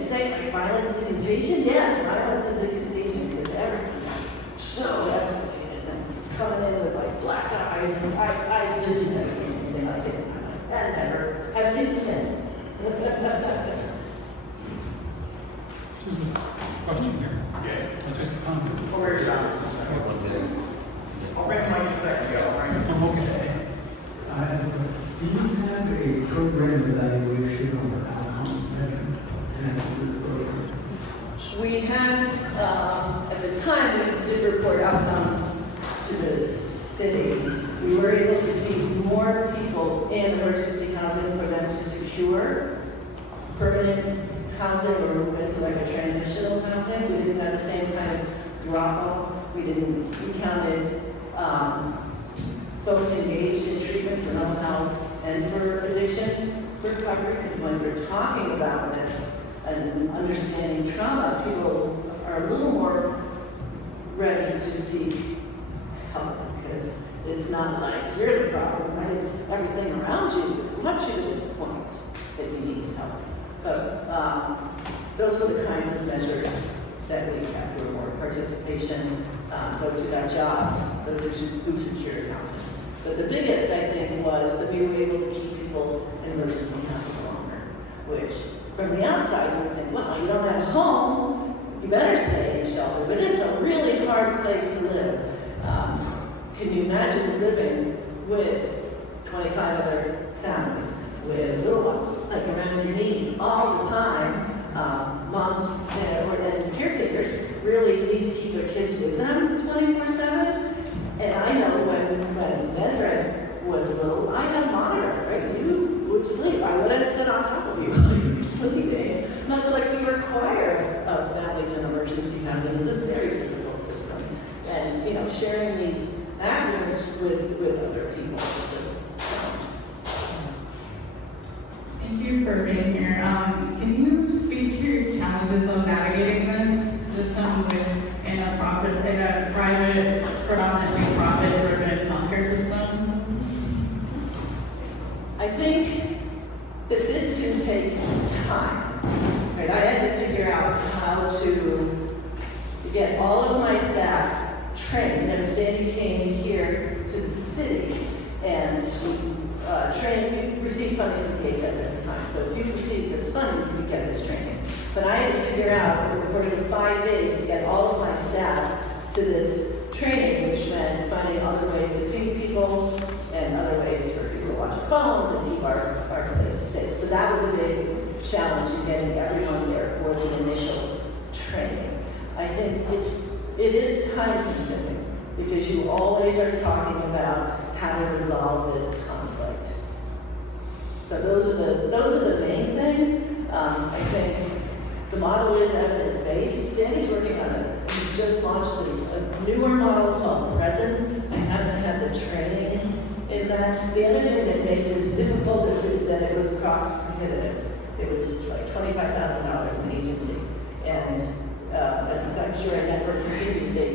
say like violence is a contagion, yes, violence is a contagion because everyone got so escalated and coming in with like black eyes, and I just never seen anything like it. And never have seen it since. Question here. Yeah. Just a comment. Over here, John. I'll bring the mic in a second, yeah, all right? Okay. Do you have a program evaluation or outcomes measurement connected to the program? We had, at the time, we did report outcomes to the city. We were able to keep more people in emergency housing for them to secure permanent housing or move into like a transitional housing. We didn't have the same kind of drop-off. We counted folks engaged in treatment for mental health and for addiction recovery, because when we're talking about this and understanding trauma, people are a little more ready to seek help, because it's not like you're the problem, right? It's everything around you that brought you to this point that you need help. But those were the kinds of measures that we kept: reward participation, those who got jobs, those who secured housing. But the biggest, I think, was that we were able to keep people in emergency housing longer, which from the outside you would think, well, you don't have a home, you better stay in shelter, but it's a really hard place to live. Can you imagine living with 25 other families, with little ones like around your knees all the time? Moms and caretakers really need to keep their kids with them 24/7. And I know when Medfred was little, I had a monitor, right? You would sleep. I wouldn't sit on top of you while you were sleeping, much like we require of families in emergency housing. It's a very difficult system. And, you know, sharing these bathrooms with other people is a challenge. Thank you for being here. Can you speak to your challenges of navigating this system in a private, predominantly profit-driven healthcare system? I think that this can take time. Right? I had to figure out how to get all of my staff trained. And Sandy came here to the city and trained. We received funding from PHS at the time. So if you received this funding, you get this training. But I had to figure out, over the course of 5 days, to get all of my staff to this training, which meant finding other ways to feed people and other ways for people to watch their phones and keep our place safe. So that was a big challenge in getting everyone there for the initial training. I think it is time consuming, because you always are talking about how to resolve this conflict. So those are the main things. I think the model is evidence-based. Sandy's working on it. He's just launched a newer model called Presence. I haven't had the training in that. The other thing that made this difficult is that it was cost prohibitive. It was like $25,000 an agency. And as a sanctuary network community, they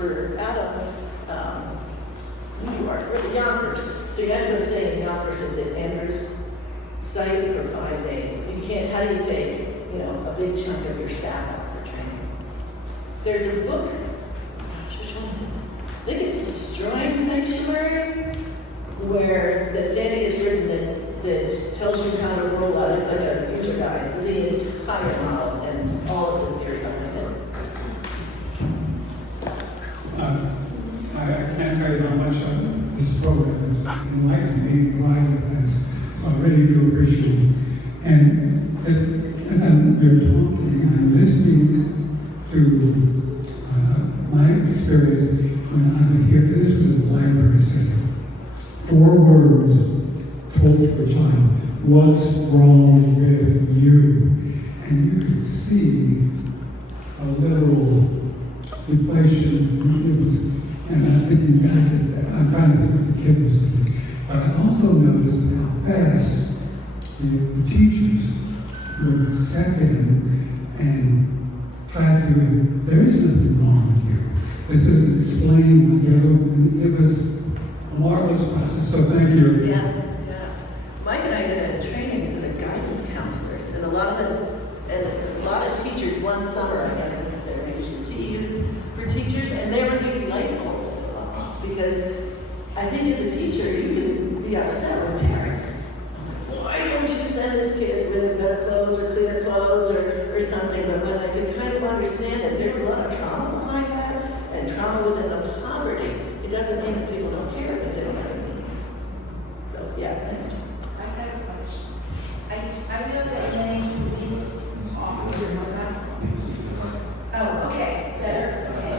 were out of New York, or the Yonkers. So you had to go stay in Yonkers at the Andrews site for 5 days. You can't, how do you take, a big chunk of your staff out for training? There's a book, which one is it? I think it's Destroying Sanctuary, that Sandy has written that tells you how to roll out. It's like a user guide, the entire model and all of the theory behind it. I can't tell you how much this program has enlightened me in a variety of things, so I really do appreciate it. And as we're talking, I'm listening to my experience when I was here. This was in a library setting. 4 words told to a child: what's wrong with you? And you could see a little deflation. It was, and I'm thinking back at, I'm trying to think what the kid was thinking. But I also noticed how fast the teachers would step in and try to, there is nothing wrong with you. This is explained, it was marvelous process, so thank you. Yeah, yeah. Mike and I did a training for the guidance counselors, and a lot of teachers one summer, I guess, in their agencies for teachers, and they were these light bulbs that went off, because I think as a teacher, you can be upset with parents. Why don't you send this kid with better clothes or cleaner clothes or something? But when I could kind of understand that there's a lot of trauma behind that, and trauma within the poverty, it doesn't mean that people don't care because they don't have any needs. So, yeah, thanks. I have a question. I know that many police officers have. Oh, okay, better, okay.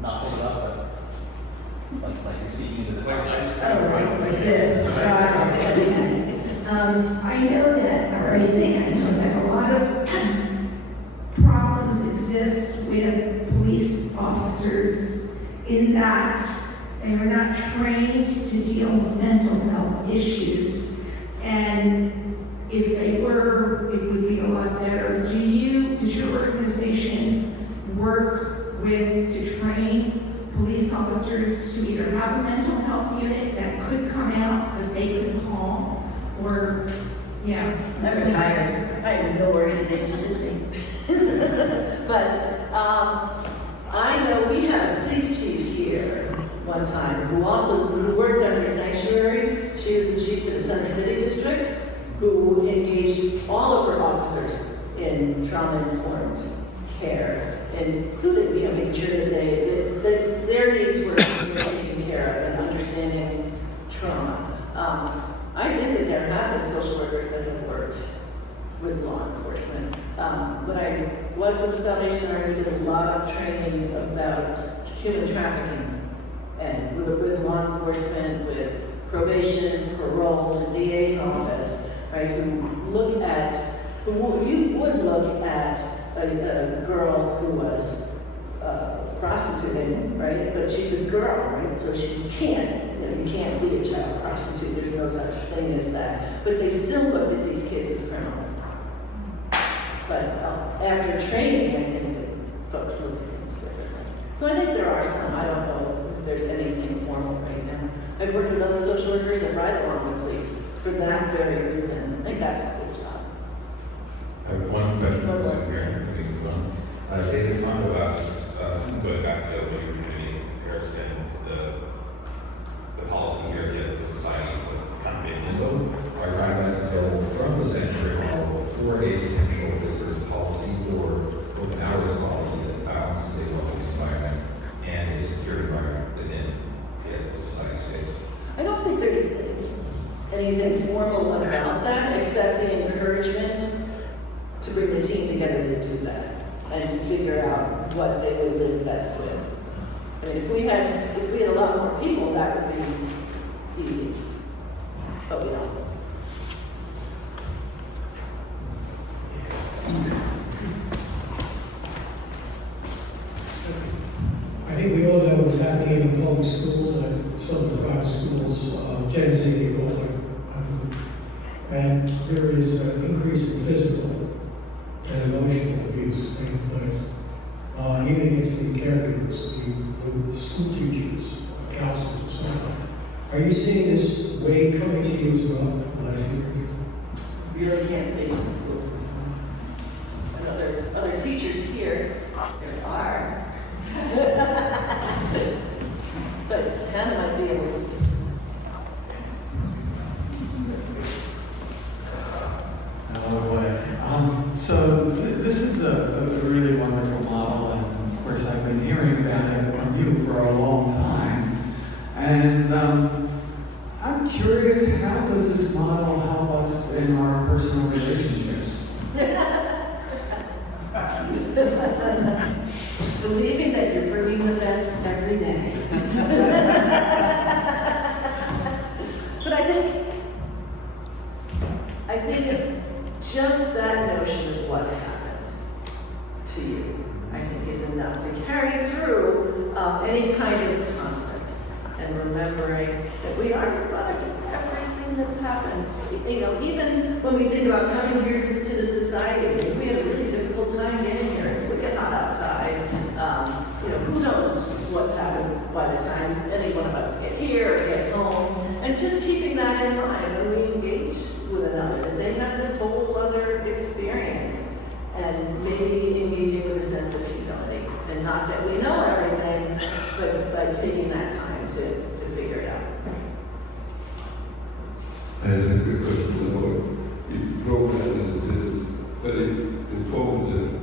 Not hold up, but like you're speaking into the. Oh, right, like this. I know that, or I think I know that a lot of problems exist with police officers in that they are not trained to deal with mental health issues. And if they were, it would be a lot better. Does your organization work to train police officers to either have a mental health unit that could come out that they could call, or, yeah. I'm retired. I have no organization, just me. But I know we had a police chief here one time who worked under sanctuary. She was the chief of the Center City District, who engaged all of her officers in trauma-informed care, including making sure that their needs were taken care of and understanding trauma. I think that there have been social workers that have worked with law enforcement. When I was with the Salvation Army, we did a lot of training about human trafficking, and with law enforcement, with probation, parole, the DA's office, right, who you would look at a girl who was prostituting, right? But she's a girl, right? So she can't, you can't be a child prostitute. There's no such thing as that. But they still looked at these kids as criminals. But after training, I think that folks look at things differently. So I think there are some. I don't know if there's anything formal right now. I've worked with other social workers that ride along with police for that very reason. I think that's a cool job. I have one question for Zoom here. I think we move on. David Kondo asks, going back to what you were doing in comparison, the policy here is the society kind of in limbo. Are guidelines available from the sanctuary model for a potential visitors policy or open hours policy that balances a welcoming environment and a secure environment within the society space? I don't think there's anything formal about that, except the encouragement to bring the team together to do that and to figure out what they would live best with. I mean, if we had a lot more people, that would be easy, but we don't. I think we all know what's happening in the public schools and some of the private schools, Gen Z, they call it, and there is an increase in physical and emotional abuse taking place, even against the caregivers, the school teachers, counselors, and so on. Are you seeing this wave coming to you as well in the last few years? We really can't speak to the school system. I know there's other teachers here. There are. But Hannah might be able to speak. Oh boy. So this is a really wonderful model, and of course I've been hearing about it from you for a long time. And I'm curious, how does this model help us in our personal relationships? Believing that you're bringing the best every day. But I think just that notion of what happened to you, I think is enough to carry through any kind of conflict, and remembering that we are the product of everything that's happened. Even when we think about coming here to the society, we had a really difficult time getting here. We're not outside. Who knows what's happened by the time any one of us get here at home, and just keeping that in mind when we engage with another, that they have this whole other experience, and maybe engaging with a sense of humility, and not that we know everything, but by taking that time to figure it out. I have a quick question about the program is very informative,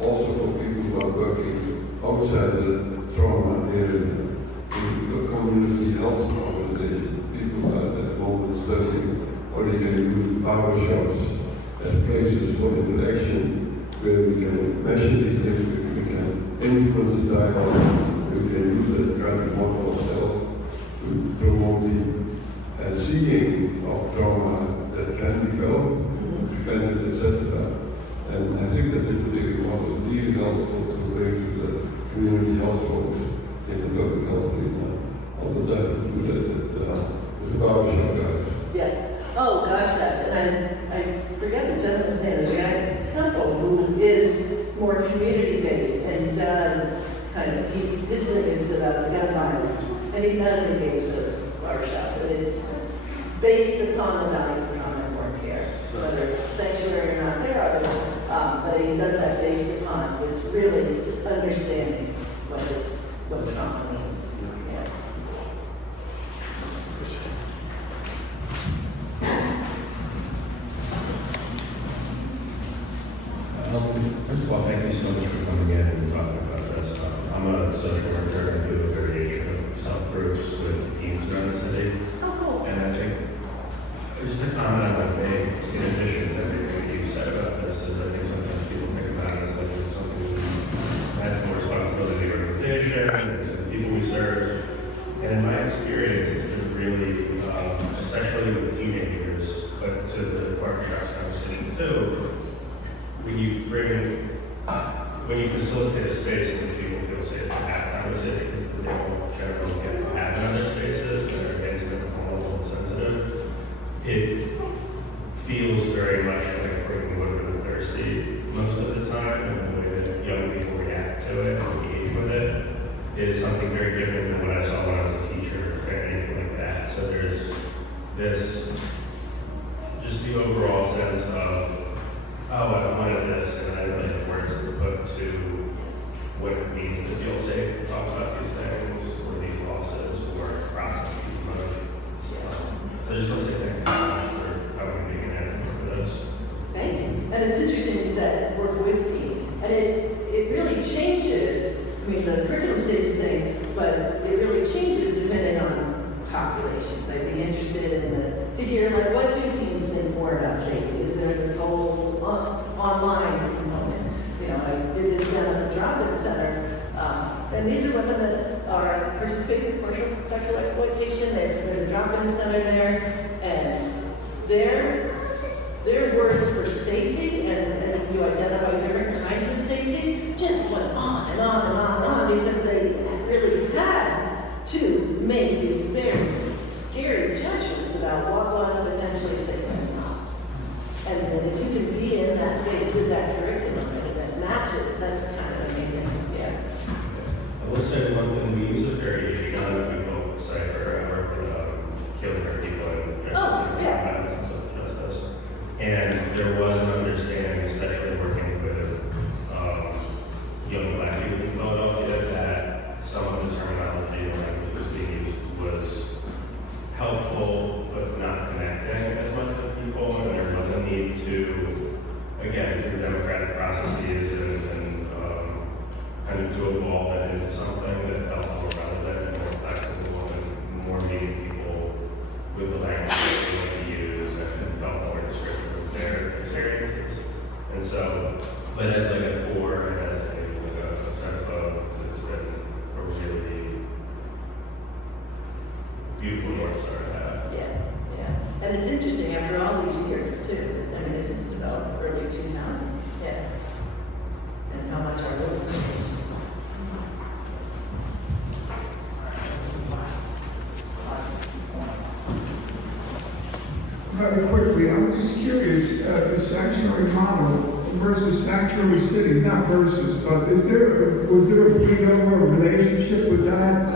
also for people who are working outside the trauma area. In the community health organization, people are at the moment studying how they can use power shops as places for interaction, where we can measure these things, where we can influence the dialogue, where we can use that kind of model ourselves to promote the seeing of trauma that can develop, prevented, etc. And I think that this particular model is really helpful to bring to the community health folks in the public health arena. Although that would do that with the barbershop guys. Yes. Oh, gosh, yes. And I forget the gentleman's name. There's a guy at Temple who is more community-based and does kind of, his thing is about gun violence, and he does engage those barbershops. And it's based upon the values of trauma-informed care, whether it's sanctuary or not, there are others, but he does that based upon this really understanding what trauma means. Yeah. First of all, thank you so much for coming in and talking about this. I'm a social worker and do a variation of self-groups with teens around the city. Oh, cool. And I think, just a comment I want to make, in addition to everything that you said about this, is I think sometimes people think about it as like it's something, it's national responsibility of the organization, and to the people we serve. And in my experience, it's been really, especially with teenagers, but to the barbershops conversation too, when you facilitate a space in which people feel safe to have conversations that they don't generally get to have in other spaces that are intimate, vulnerable, and sensitive, it feels very much like bringing women and thirsty most of the time, and the way that young people react to it and engage with it is something very different than what I saw when I was a teacher or anything like that. So there's this, just the overall sense of, oh, I wanted this, and I really have words to put to what it means to feel safe to talk about these things, or these losses, or process these emotions. So I just want to say thank you so much for having me and for this. Thank you. And it's interesting that we're with teens, and it really changes. I mean, the curriculum stays the same, but it really changes depending on populations. I'd be interested to hear, like, what do teens think more about safety? Is there this whole online component? You know, I did this down at the drop-in center, and these are women that are participating in commercial sexual exploitation. There's a drop-in center there, and their words for safety, and you identify different kinds of safety, just went on and on and on and on, because they really had to make these very scary judgments about what was potentially safe and not. And then if you can be in that space with that curriculum that matches, that's kind of amazing. Yeah. I will say one thing, we use a variation on it, we call Cypher. I work with killing our people and violence and social justice. And there was an understanding, especially working with young Black youth in Philadelphia, that some of the terminology and language that was being used was helpful, but not connecting as much with people. And there was a need to, again, through democratic processes and kind of to evolve it into something that felt more relevant and more flexible and more meeting people with the language that they want to use and felt more descriptive of their experiences. And so, but as like a core and as a set of bones, it's been a really beautiful North Star to have. Yeah, yeah. And it's interesting, after all these years, too. I mean, this is developed early 2000s. Yeah. And how much our world has changed. Very quickly, I was just curious, the sanctuary model versus sanctuary cities, not versus, but was there a bleed over relationship with that?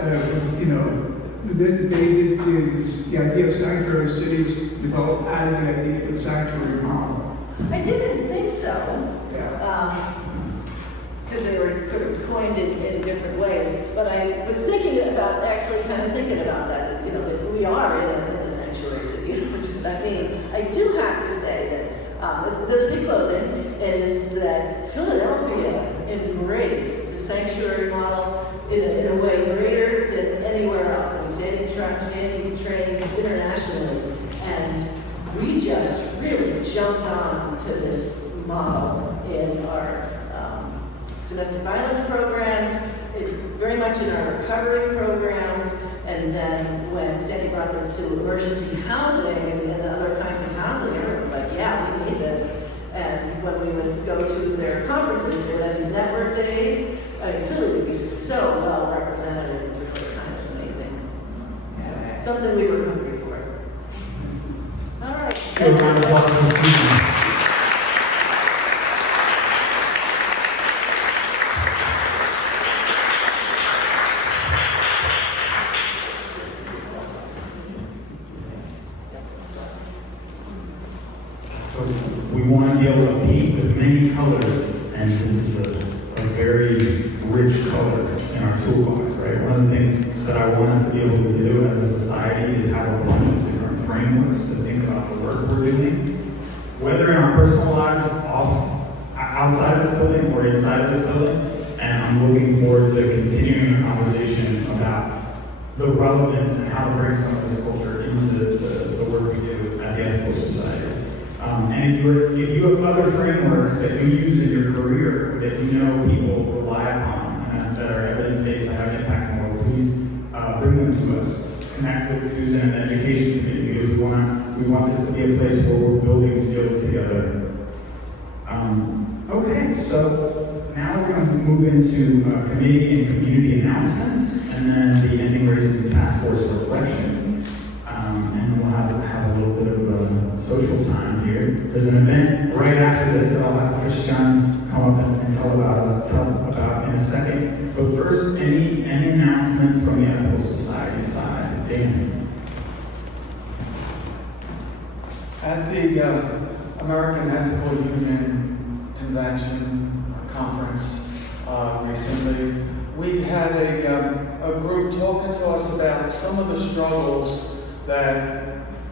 the idea of sanctuary cities developed out of the idea of a sanctuary model. I didn't think so. Yeah. Because they were sort of coined in different ways. But I was thinking about, actually kind of thinking about that, you know, that we are in a sanctuary city, which is, I mean, I do have to say that this big closing is that Philadelphia embraced the sanctuary model in a way greater than anywhere else. I mean, standing trains internationally, and we just really jumped on to this model in our domestic violence programs, very much in our recovery programs, and then when Sandy brought this to emergency housing and other kinds of housing, everyone was like, yeah, we need this. And when we would go to their conferences, they would have these network days. I mean, Philly would be so well represented. It was really kind of amazing. So, something we were hungry for. All right. Let's give a round of applause for Susan. So we want to be able to paint with many colors, and this is a very rich color in our toolbox, right? One of the things that I want us to be able to do as a society is have a bunch of different frameworks to think about the work we're doing, whether in our personal lives, outside of this building or inside of this building. And I'm looking forward to continuing the conversation about the relevance and how to bring some of this culture into the work we do at the Ethical Society. And if you have other frameworks that you use in your career that you know people rely upon and that are evidence-based, that have an impact on the world, please bring them to us. Connect with Susan and the Education Committee, because we want this to be a place where we're building skills together. Okay, so now we're going to move into committee and community announcements, and then the Ending Racism Task Force reflection. And we'll have a little bit of social time here. There's an event right after this that I'll have Christian come up and tell about in a second. But first, any announcements from the Ethical Society side? Dan. At the American Ethical Union Convention or Conference recently, we had a group talking to us about some of the struggles that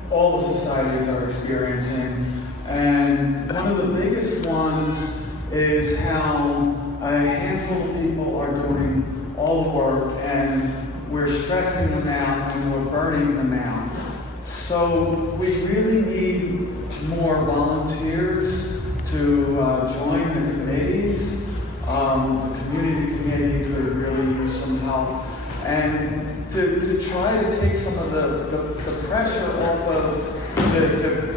all the societies are experiencing. And one of the biggest ones is how a handful of people are doing all the work, and we're stressing them out and we're burning them out. So we really need more volunteers to join the committees. The community committee could really use some help. And to try to take some of the pressure off of the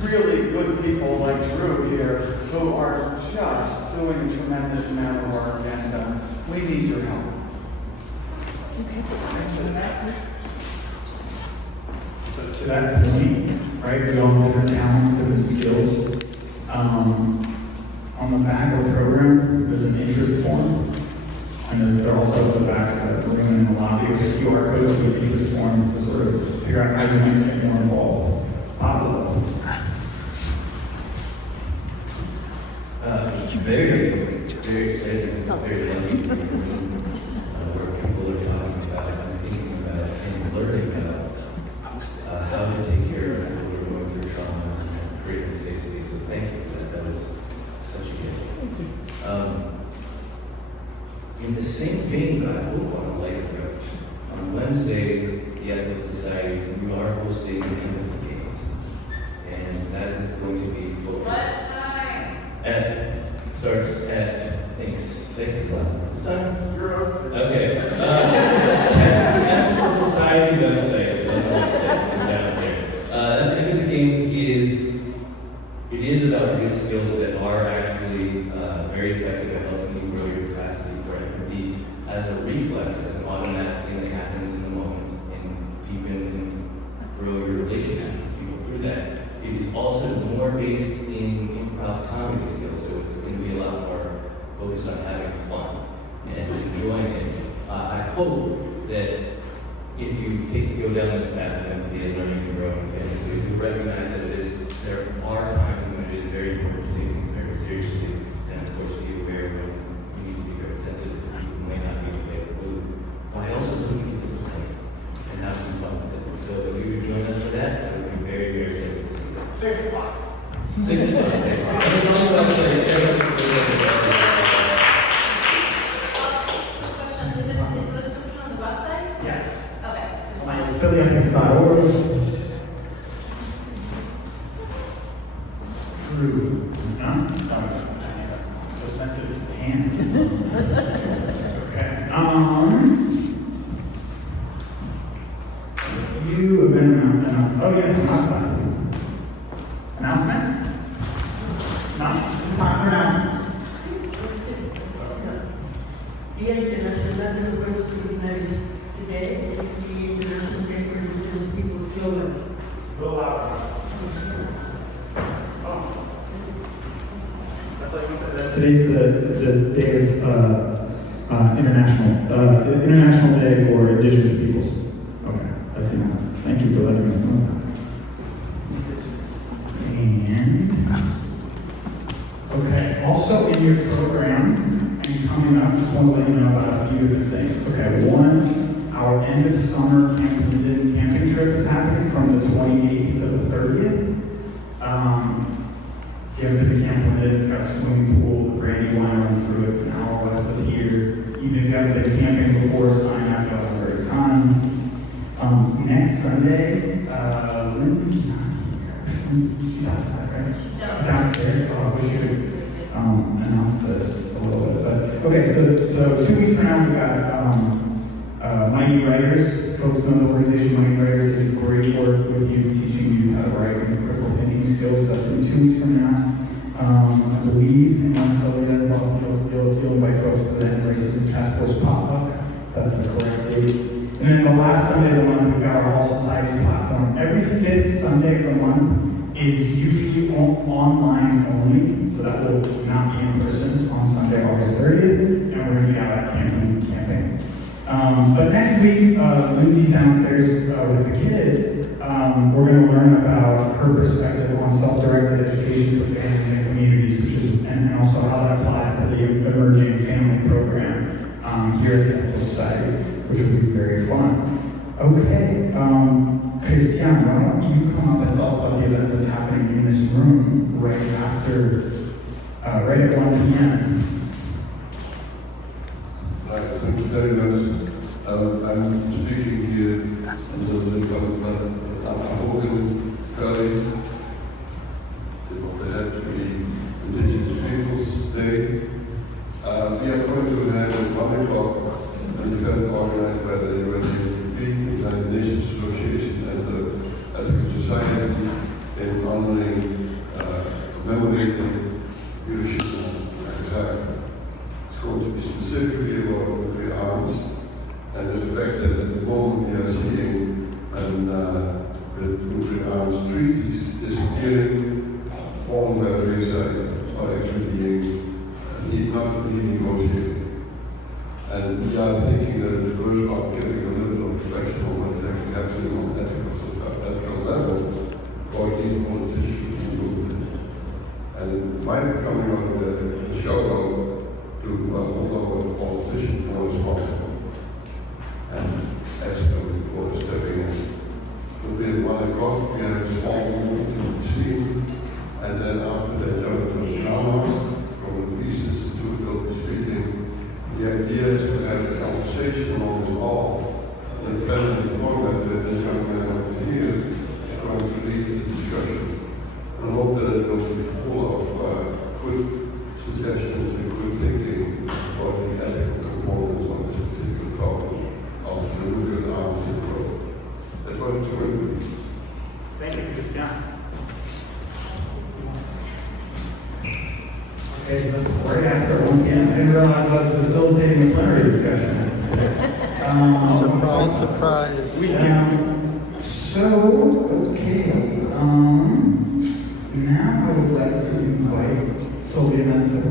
really good people like Drew here, who are just doing a tremendous amount of work, and we need your help. So to that point, right, we all have different talents, different skills. On the back of the program, there's an interest form. And they're also at the back of the room in the lobby with a QR code to an interest form to sort of figure out how you might get more involved. Pablo. Very exciting, very lovely. Where people are talking about and thinking about and learning about how to take care of people who are going through trauma and creating safe spaces. So thank you for that. That was such a gift. In the same vein, but I hope on a lighter note, on Wednesday, the Ethical Society, we are hosting the Empathy Games. And that is going to be focused. What time? It starts at, I think, 6 o'clock. This time? Okay. Check the Ethical Society website. It's on the website. It's out there. The Empathy Games is about real skills that are actually very effective at helping you grow your capacity for empathy as a reflex, as an automatic thing that happens in the moment, and deepen and grow your relationships with people through that. It is also more based in improv comedy skills, so it's going to be a lot more focused on having fun and enjoying it. I hope that if you go down this path of empathy and learning to grow as families, we do recognize that there are times when it is very important to take things very seriously, and of course be aware when you need to be very sensitive to people who may not be able to pay the food. But I also think we get to play and have some fun with it. So if you would join us for that, I would be very, very excited to see that. 6 o'clock. 6 o'clock. Okay. And it's on the website. Question, is the description on the website? Yes. Okay. Phillyethics.org. Drew. No? So sensitive hands. Okay. You have been announced. Oh, yes, not done. Announcement? No? It's time for announcements. Día Internacional de los Pueblos Originarios. Today is the International Day for Indigenous Peoples globally. A little louder. Oh. Today's the day of International Day for Indigenous Peoples. Okay, that's the announcement. Thank you for letting us know that. And okay, also in your program and coming up, just want to let you know about a few different things. Okay, one, our end of summer camping trip is happening from the 28th to the 30th. If you haven't been to Camp Limited, it's got a swimming pool, the Brandy Wine runs through it, it's an hour west of here. Even if you haven't been camping before, sign up, you'll have a great time. Next Sunday, Lindsay's not here. She's outside, right? She's downstairs. Oh, I wish you could announce this a little bit. But okay, so 2 weeks from now, we've got Mighty Writers. Folks know the organization Mighty Writers. They do great work with youth, teaching youth how to write and critical thinking skills. That's going to be 2 weeks from now. I believe in Australia, you'll invite folks to the End Racism Task Force potluck. If that's the correct date. And then the last Sunday of the month, we've got our All Societies platform. Every 5th Sunday of the month is usually online only, so that will not be in person on Sunday, August 30th, and we're going to be out at camping. But next week, Lindsay's downstairs with the kids. We're going to learn about her perspective on self-directed education for families and communities, which is, and also how that applies to the emerging family program here at the Ethical Society, which will be very fun. Okay, Christian, why don't you come up and tell us about the event that's happening in this room right after, right at 1 p.m. Right, thank you very much. I'm speaking here in the Hogan Valley. They had to be Indigenous Peoples Day. We are going to have at 1 o'clock an event organized by the UNDP, United Nations Association, and the Ethical Society in honoring, commemorating Hiroshima and Nagasaki. It's going to be specifically about nuclear arms, and the fact that at the moment we are seeing the nuclear arms treaties disappearing, falling by the wayside, or actually being not renegotiated. And we are thinking that it's worthwhile giving a little bit of reflection on what is actually happening on the ethical level, or at least politicians can do. And it might be coming out of the show to hold over politicians more responsible and ask them before stepping in. It'll be at 1 o'clock, we have a small movement to be seen, and then after that, jump to the drama from the Peace Institute will be speaking. The idea is to have a conversation among us all, and the family format that the young man over here is going to lead the discussion. I hope that it will be full of good suggestions and good thinking about the ethical components of this particular problem of the nuclear arms in the world. That's what it's going to be. Thank you, Christian. Okay, so that's right after 1 p.m. I didn't realize I was facilitating a plenary discussion. Surprise, surprise. Now I would like to invite Sylvia Menzel.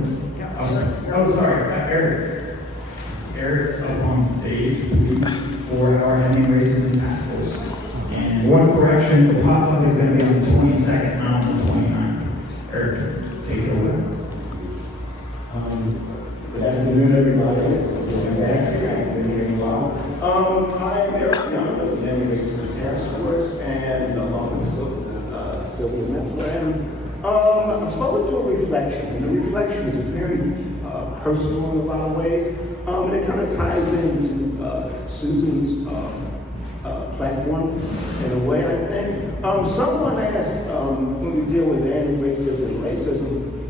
Eric up on stage, please. for our Ending Racism Task Force. And one correction, the potluck is going to be on the 22nd, not on the 29th. Eric, take it away. Good afternoon, everybody. It's good to be back here. I've been here a while. I am Eric Young of the End Human Task Force and alumnus of Sylvia's mentor. And I'm slowly to a reflection. And the reflection is very personal in a lot of ways. And it kind of ties into Susan's platform in a way, I think. Someone asked, when we deal with racism,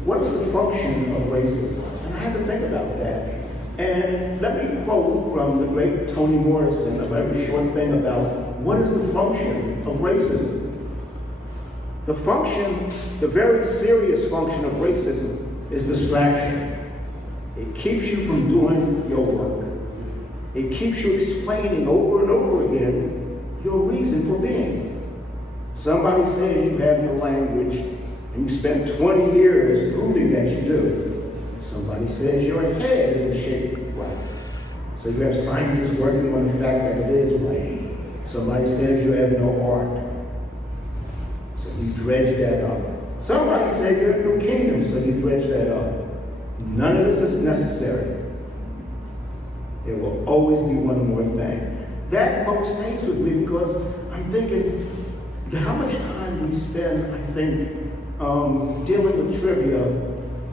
what is the function of racism? And I had to think about that. And let me quote from the great Toni Morrison, a very short thing about what is the function of racism. The function, the very serious function of racism is distraction. It keeps you from doing your work. It keeps you explaining over and over again your reason for being. Somebody says you have no language and you spent 20 years proving that you do. Somebody says your head isn't shaped right. So you have scientists working on the fact that it is right. Somebody says you have no art. So you dredge that up. Somebody says you have no kingdom, so you dredge that up. None of this is necessary. There will always be one more thing. That quote stays with me because I'm thinking how much time we spend, I think, dealing with trivia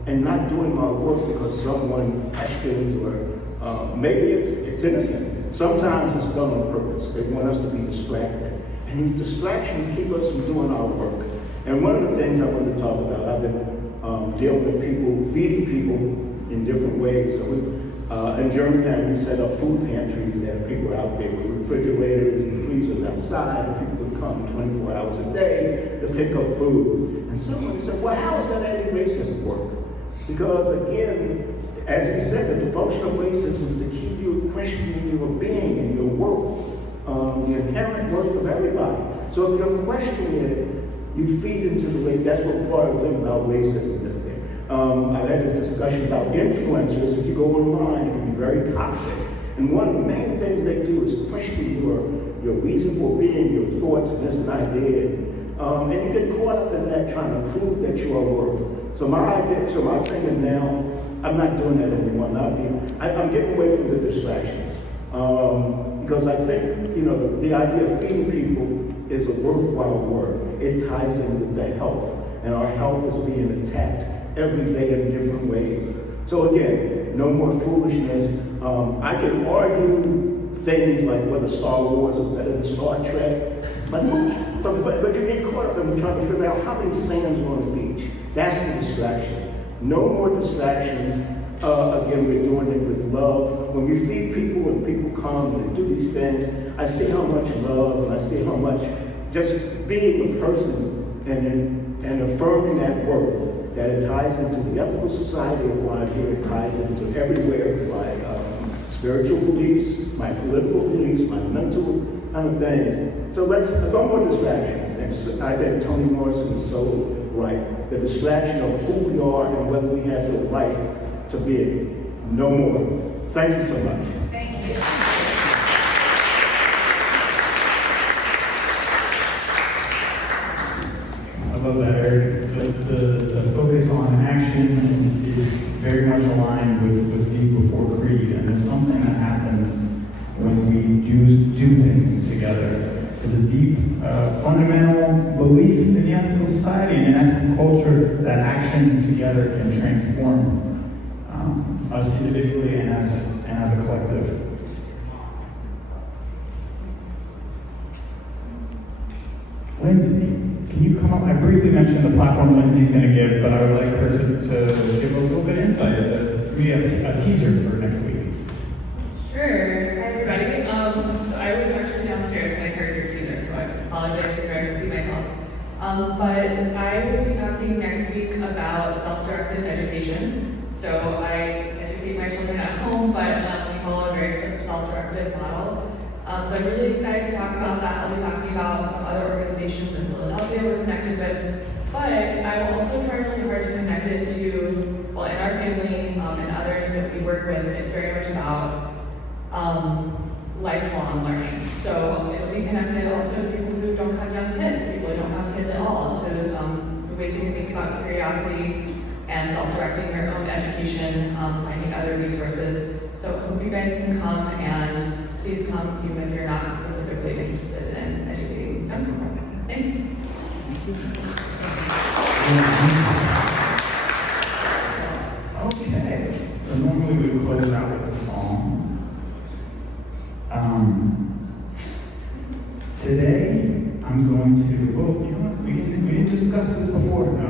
and not doing our work because someone questions or maybe it's innocent. Sometimes it's done on purpose. They want us to be distracted. And these distractions keep us from doing our work. And one of the things I want to talk about, I've been dealing with people, feeding people in different ways. So in Germantown, we set up food pantries that people are out there with refrigerators and freezers outside, and people would come 24 hours a day to pick up food. And someone said, well, how is that anti-racism work? Because again, as he said, the function of racism is to keep you questioning your being and your worth, the inherent worth of everybody. So if you're questioning it, you feed into the race. That's what part of the thing about racism is there. I've had this discussion about influencers. If you go online, it can be very toxic. And one of the main things they do is question your reason for being, your thoughts, and this and I did. And you get caught up in that trying to prove that you are worth. So my thing is now, I'm not doing that anymore. I'm getting away from the distractions. Because I think, the idea of feeding people is a worthwhile work. It ties in with that health. And our health is being attacked every day in different ways. So again, no more foolishness. I can argue things like whether Star Wars is better than Star Trek. But you get caught up in trying to figure out how many sands are on the beach. That's the distraction. No more distractions. Again, we're doing it with love. When we feed people and people come and do these things, I see how much love and I see how much just being a person and affirming that worth, that it ties into the ethical society of life here, it ties into everywhere, my spiritual beliefs, my political beliefs, my mental kind of things. So let's no more distractions. And I think Toni Morrison is so right. The distraction of who we are and whether we have the right to be. No more. Thank you so much. Thank you. I love that, Eric. The focus on action is very much aligned with Deep Before Creed, and there's something that happens when we do things together. There's a deep, fundamental belief in the ethical society and in ethical culture that action together can transform us individually and as a collective. Lindsay, can you come up? I briefly mentioned the platform Lindsay's going to give, but I would like her to give a little bit of insight, maybe a teaser for next week. Sure. Hi, everybody. So I was actually downstairs when I heard your teaser, so I apologize if I repeat myself. But I will be talking next week about self-directed education. So I educate my children at home, but we follow a very self-directed model. So I'm really excited to talk about that. I'll be talking about some other organizations in Philadelphia we're connected with. But I will also try really hard to connect it to, well, in our family and others that we work with, it's very much about lifelong learning. So it'll be connected also to people who don't have young kids, people who don't have kids at all, to the ways you can think about curiosity and self-directing your own education, finding other resources. So I hope you guys can come, and please come even if you're not specifically interested in educating young people. Thanks. Okay, so normally we would close it out with a song. Today, I'm going to, well, you know what, we didn't discuss this before, no,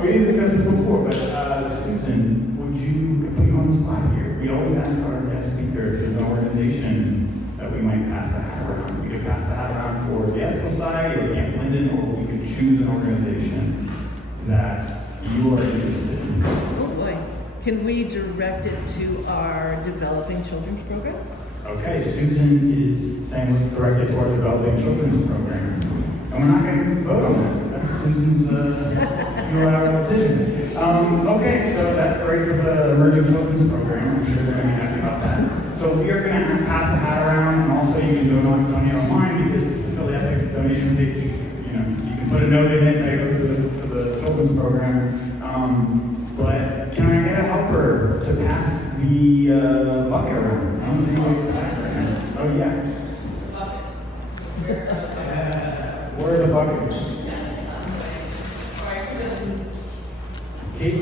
we didn't discuss this before, but Susan, would you put you on the spot here? We always ask our guest speaker if there's an organization that we might pass the hat around. We could pass the hat around for the Ethical Society or Camp Linden, or we could choose an organization that you are interested in. Oh boy. Can we direct it to our Developing Children's Program? Okay, Susan is saying let's direct it toward Developing Children's Program. And we're not going to vote on that. That's Susan's unilateral decision. Okay, so that's great for the Emerging Children's Program. I'm sure they're going to be happy about that. So we are going to pass the hat around, and also you can donate online because the Philly Ethics donation page, you can put a note in it that goes to the children's program. But can I get a helper to pass the bucket around? I don't see anybody to pass right now. Oh, yeah. Where are the buckets? Okay.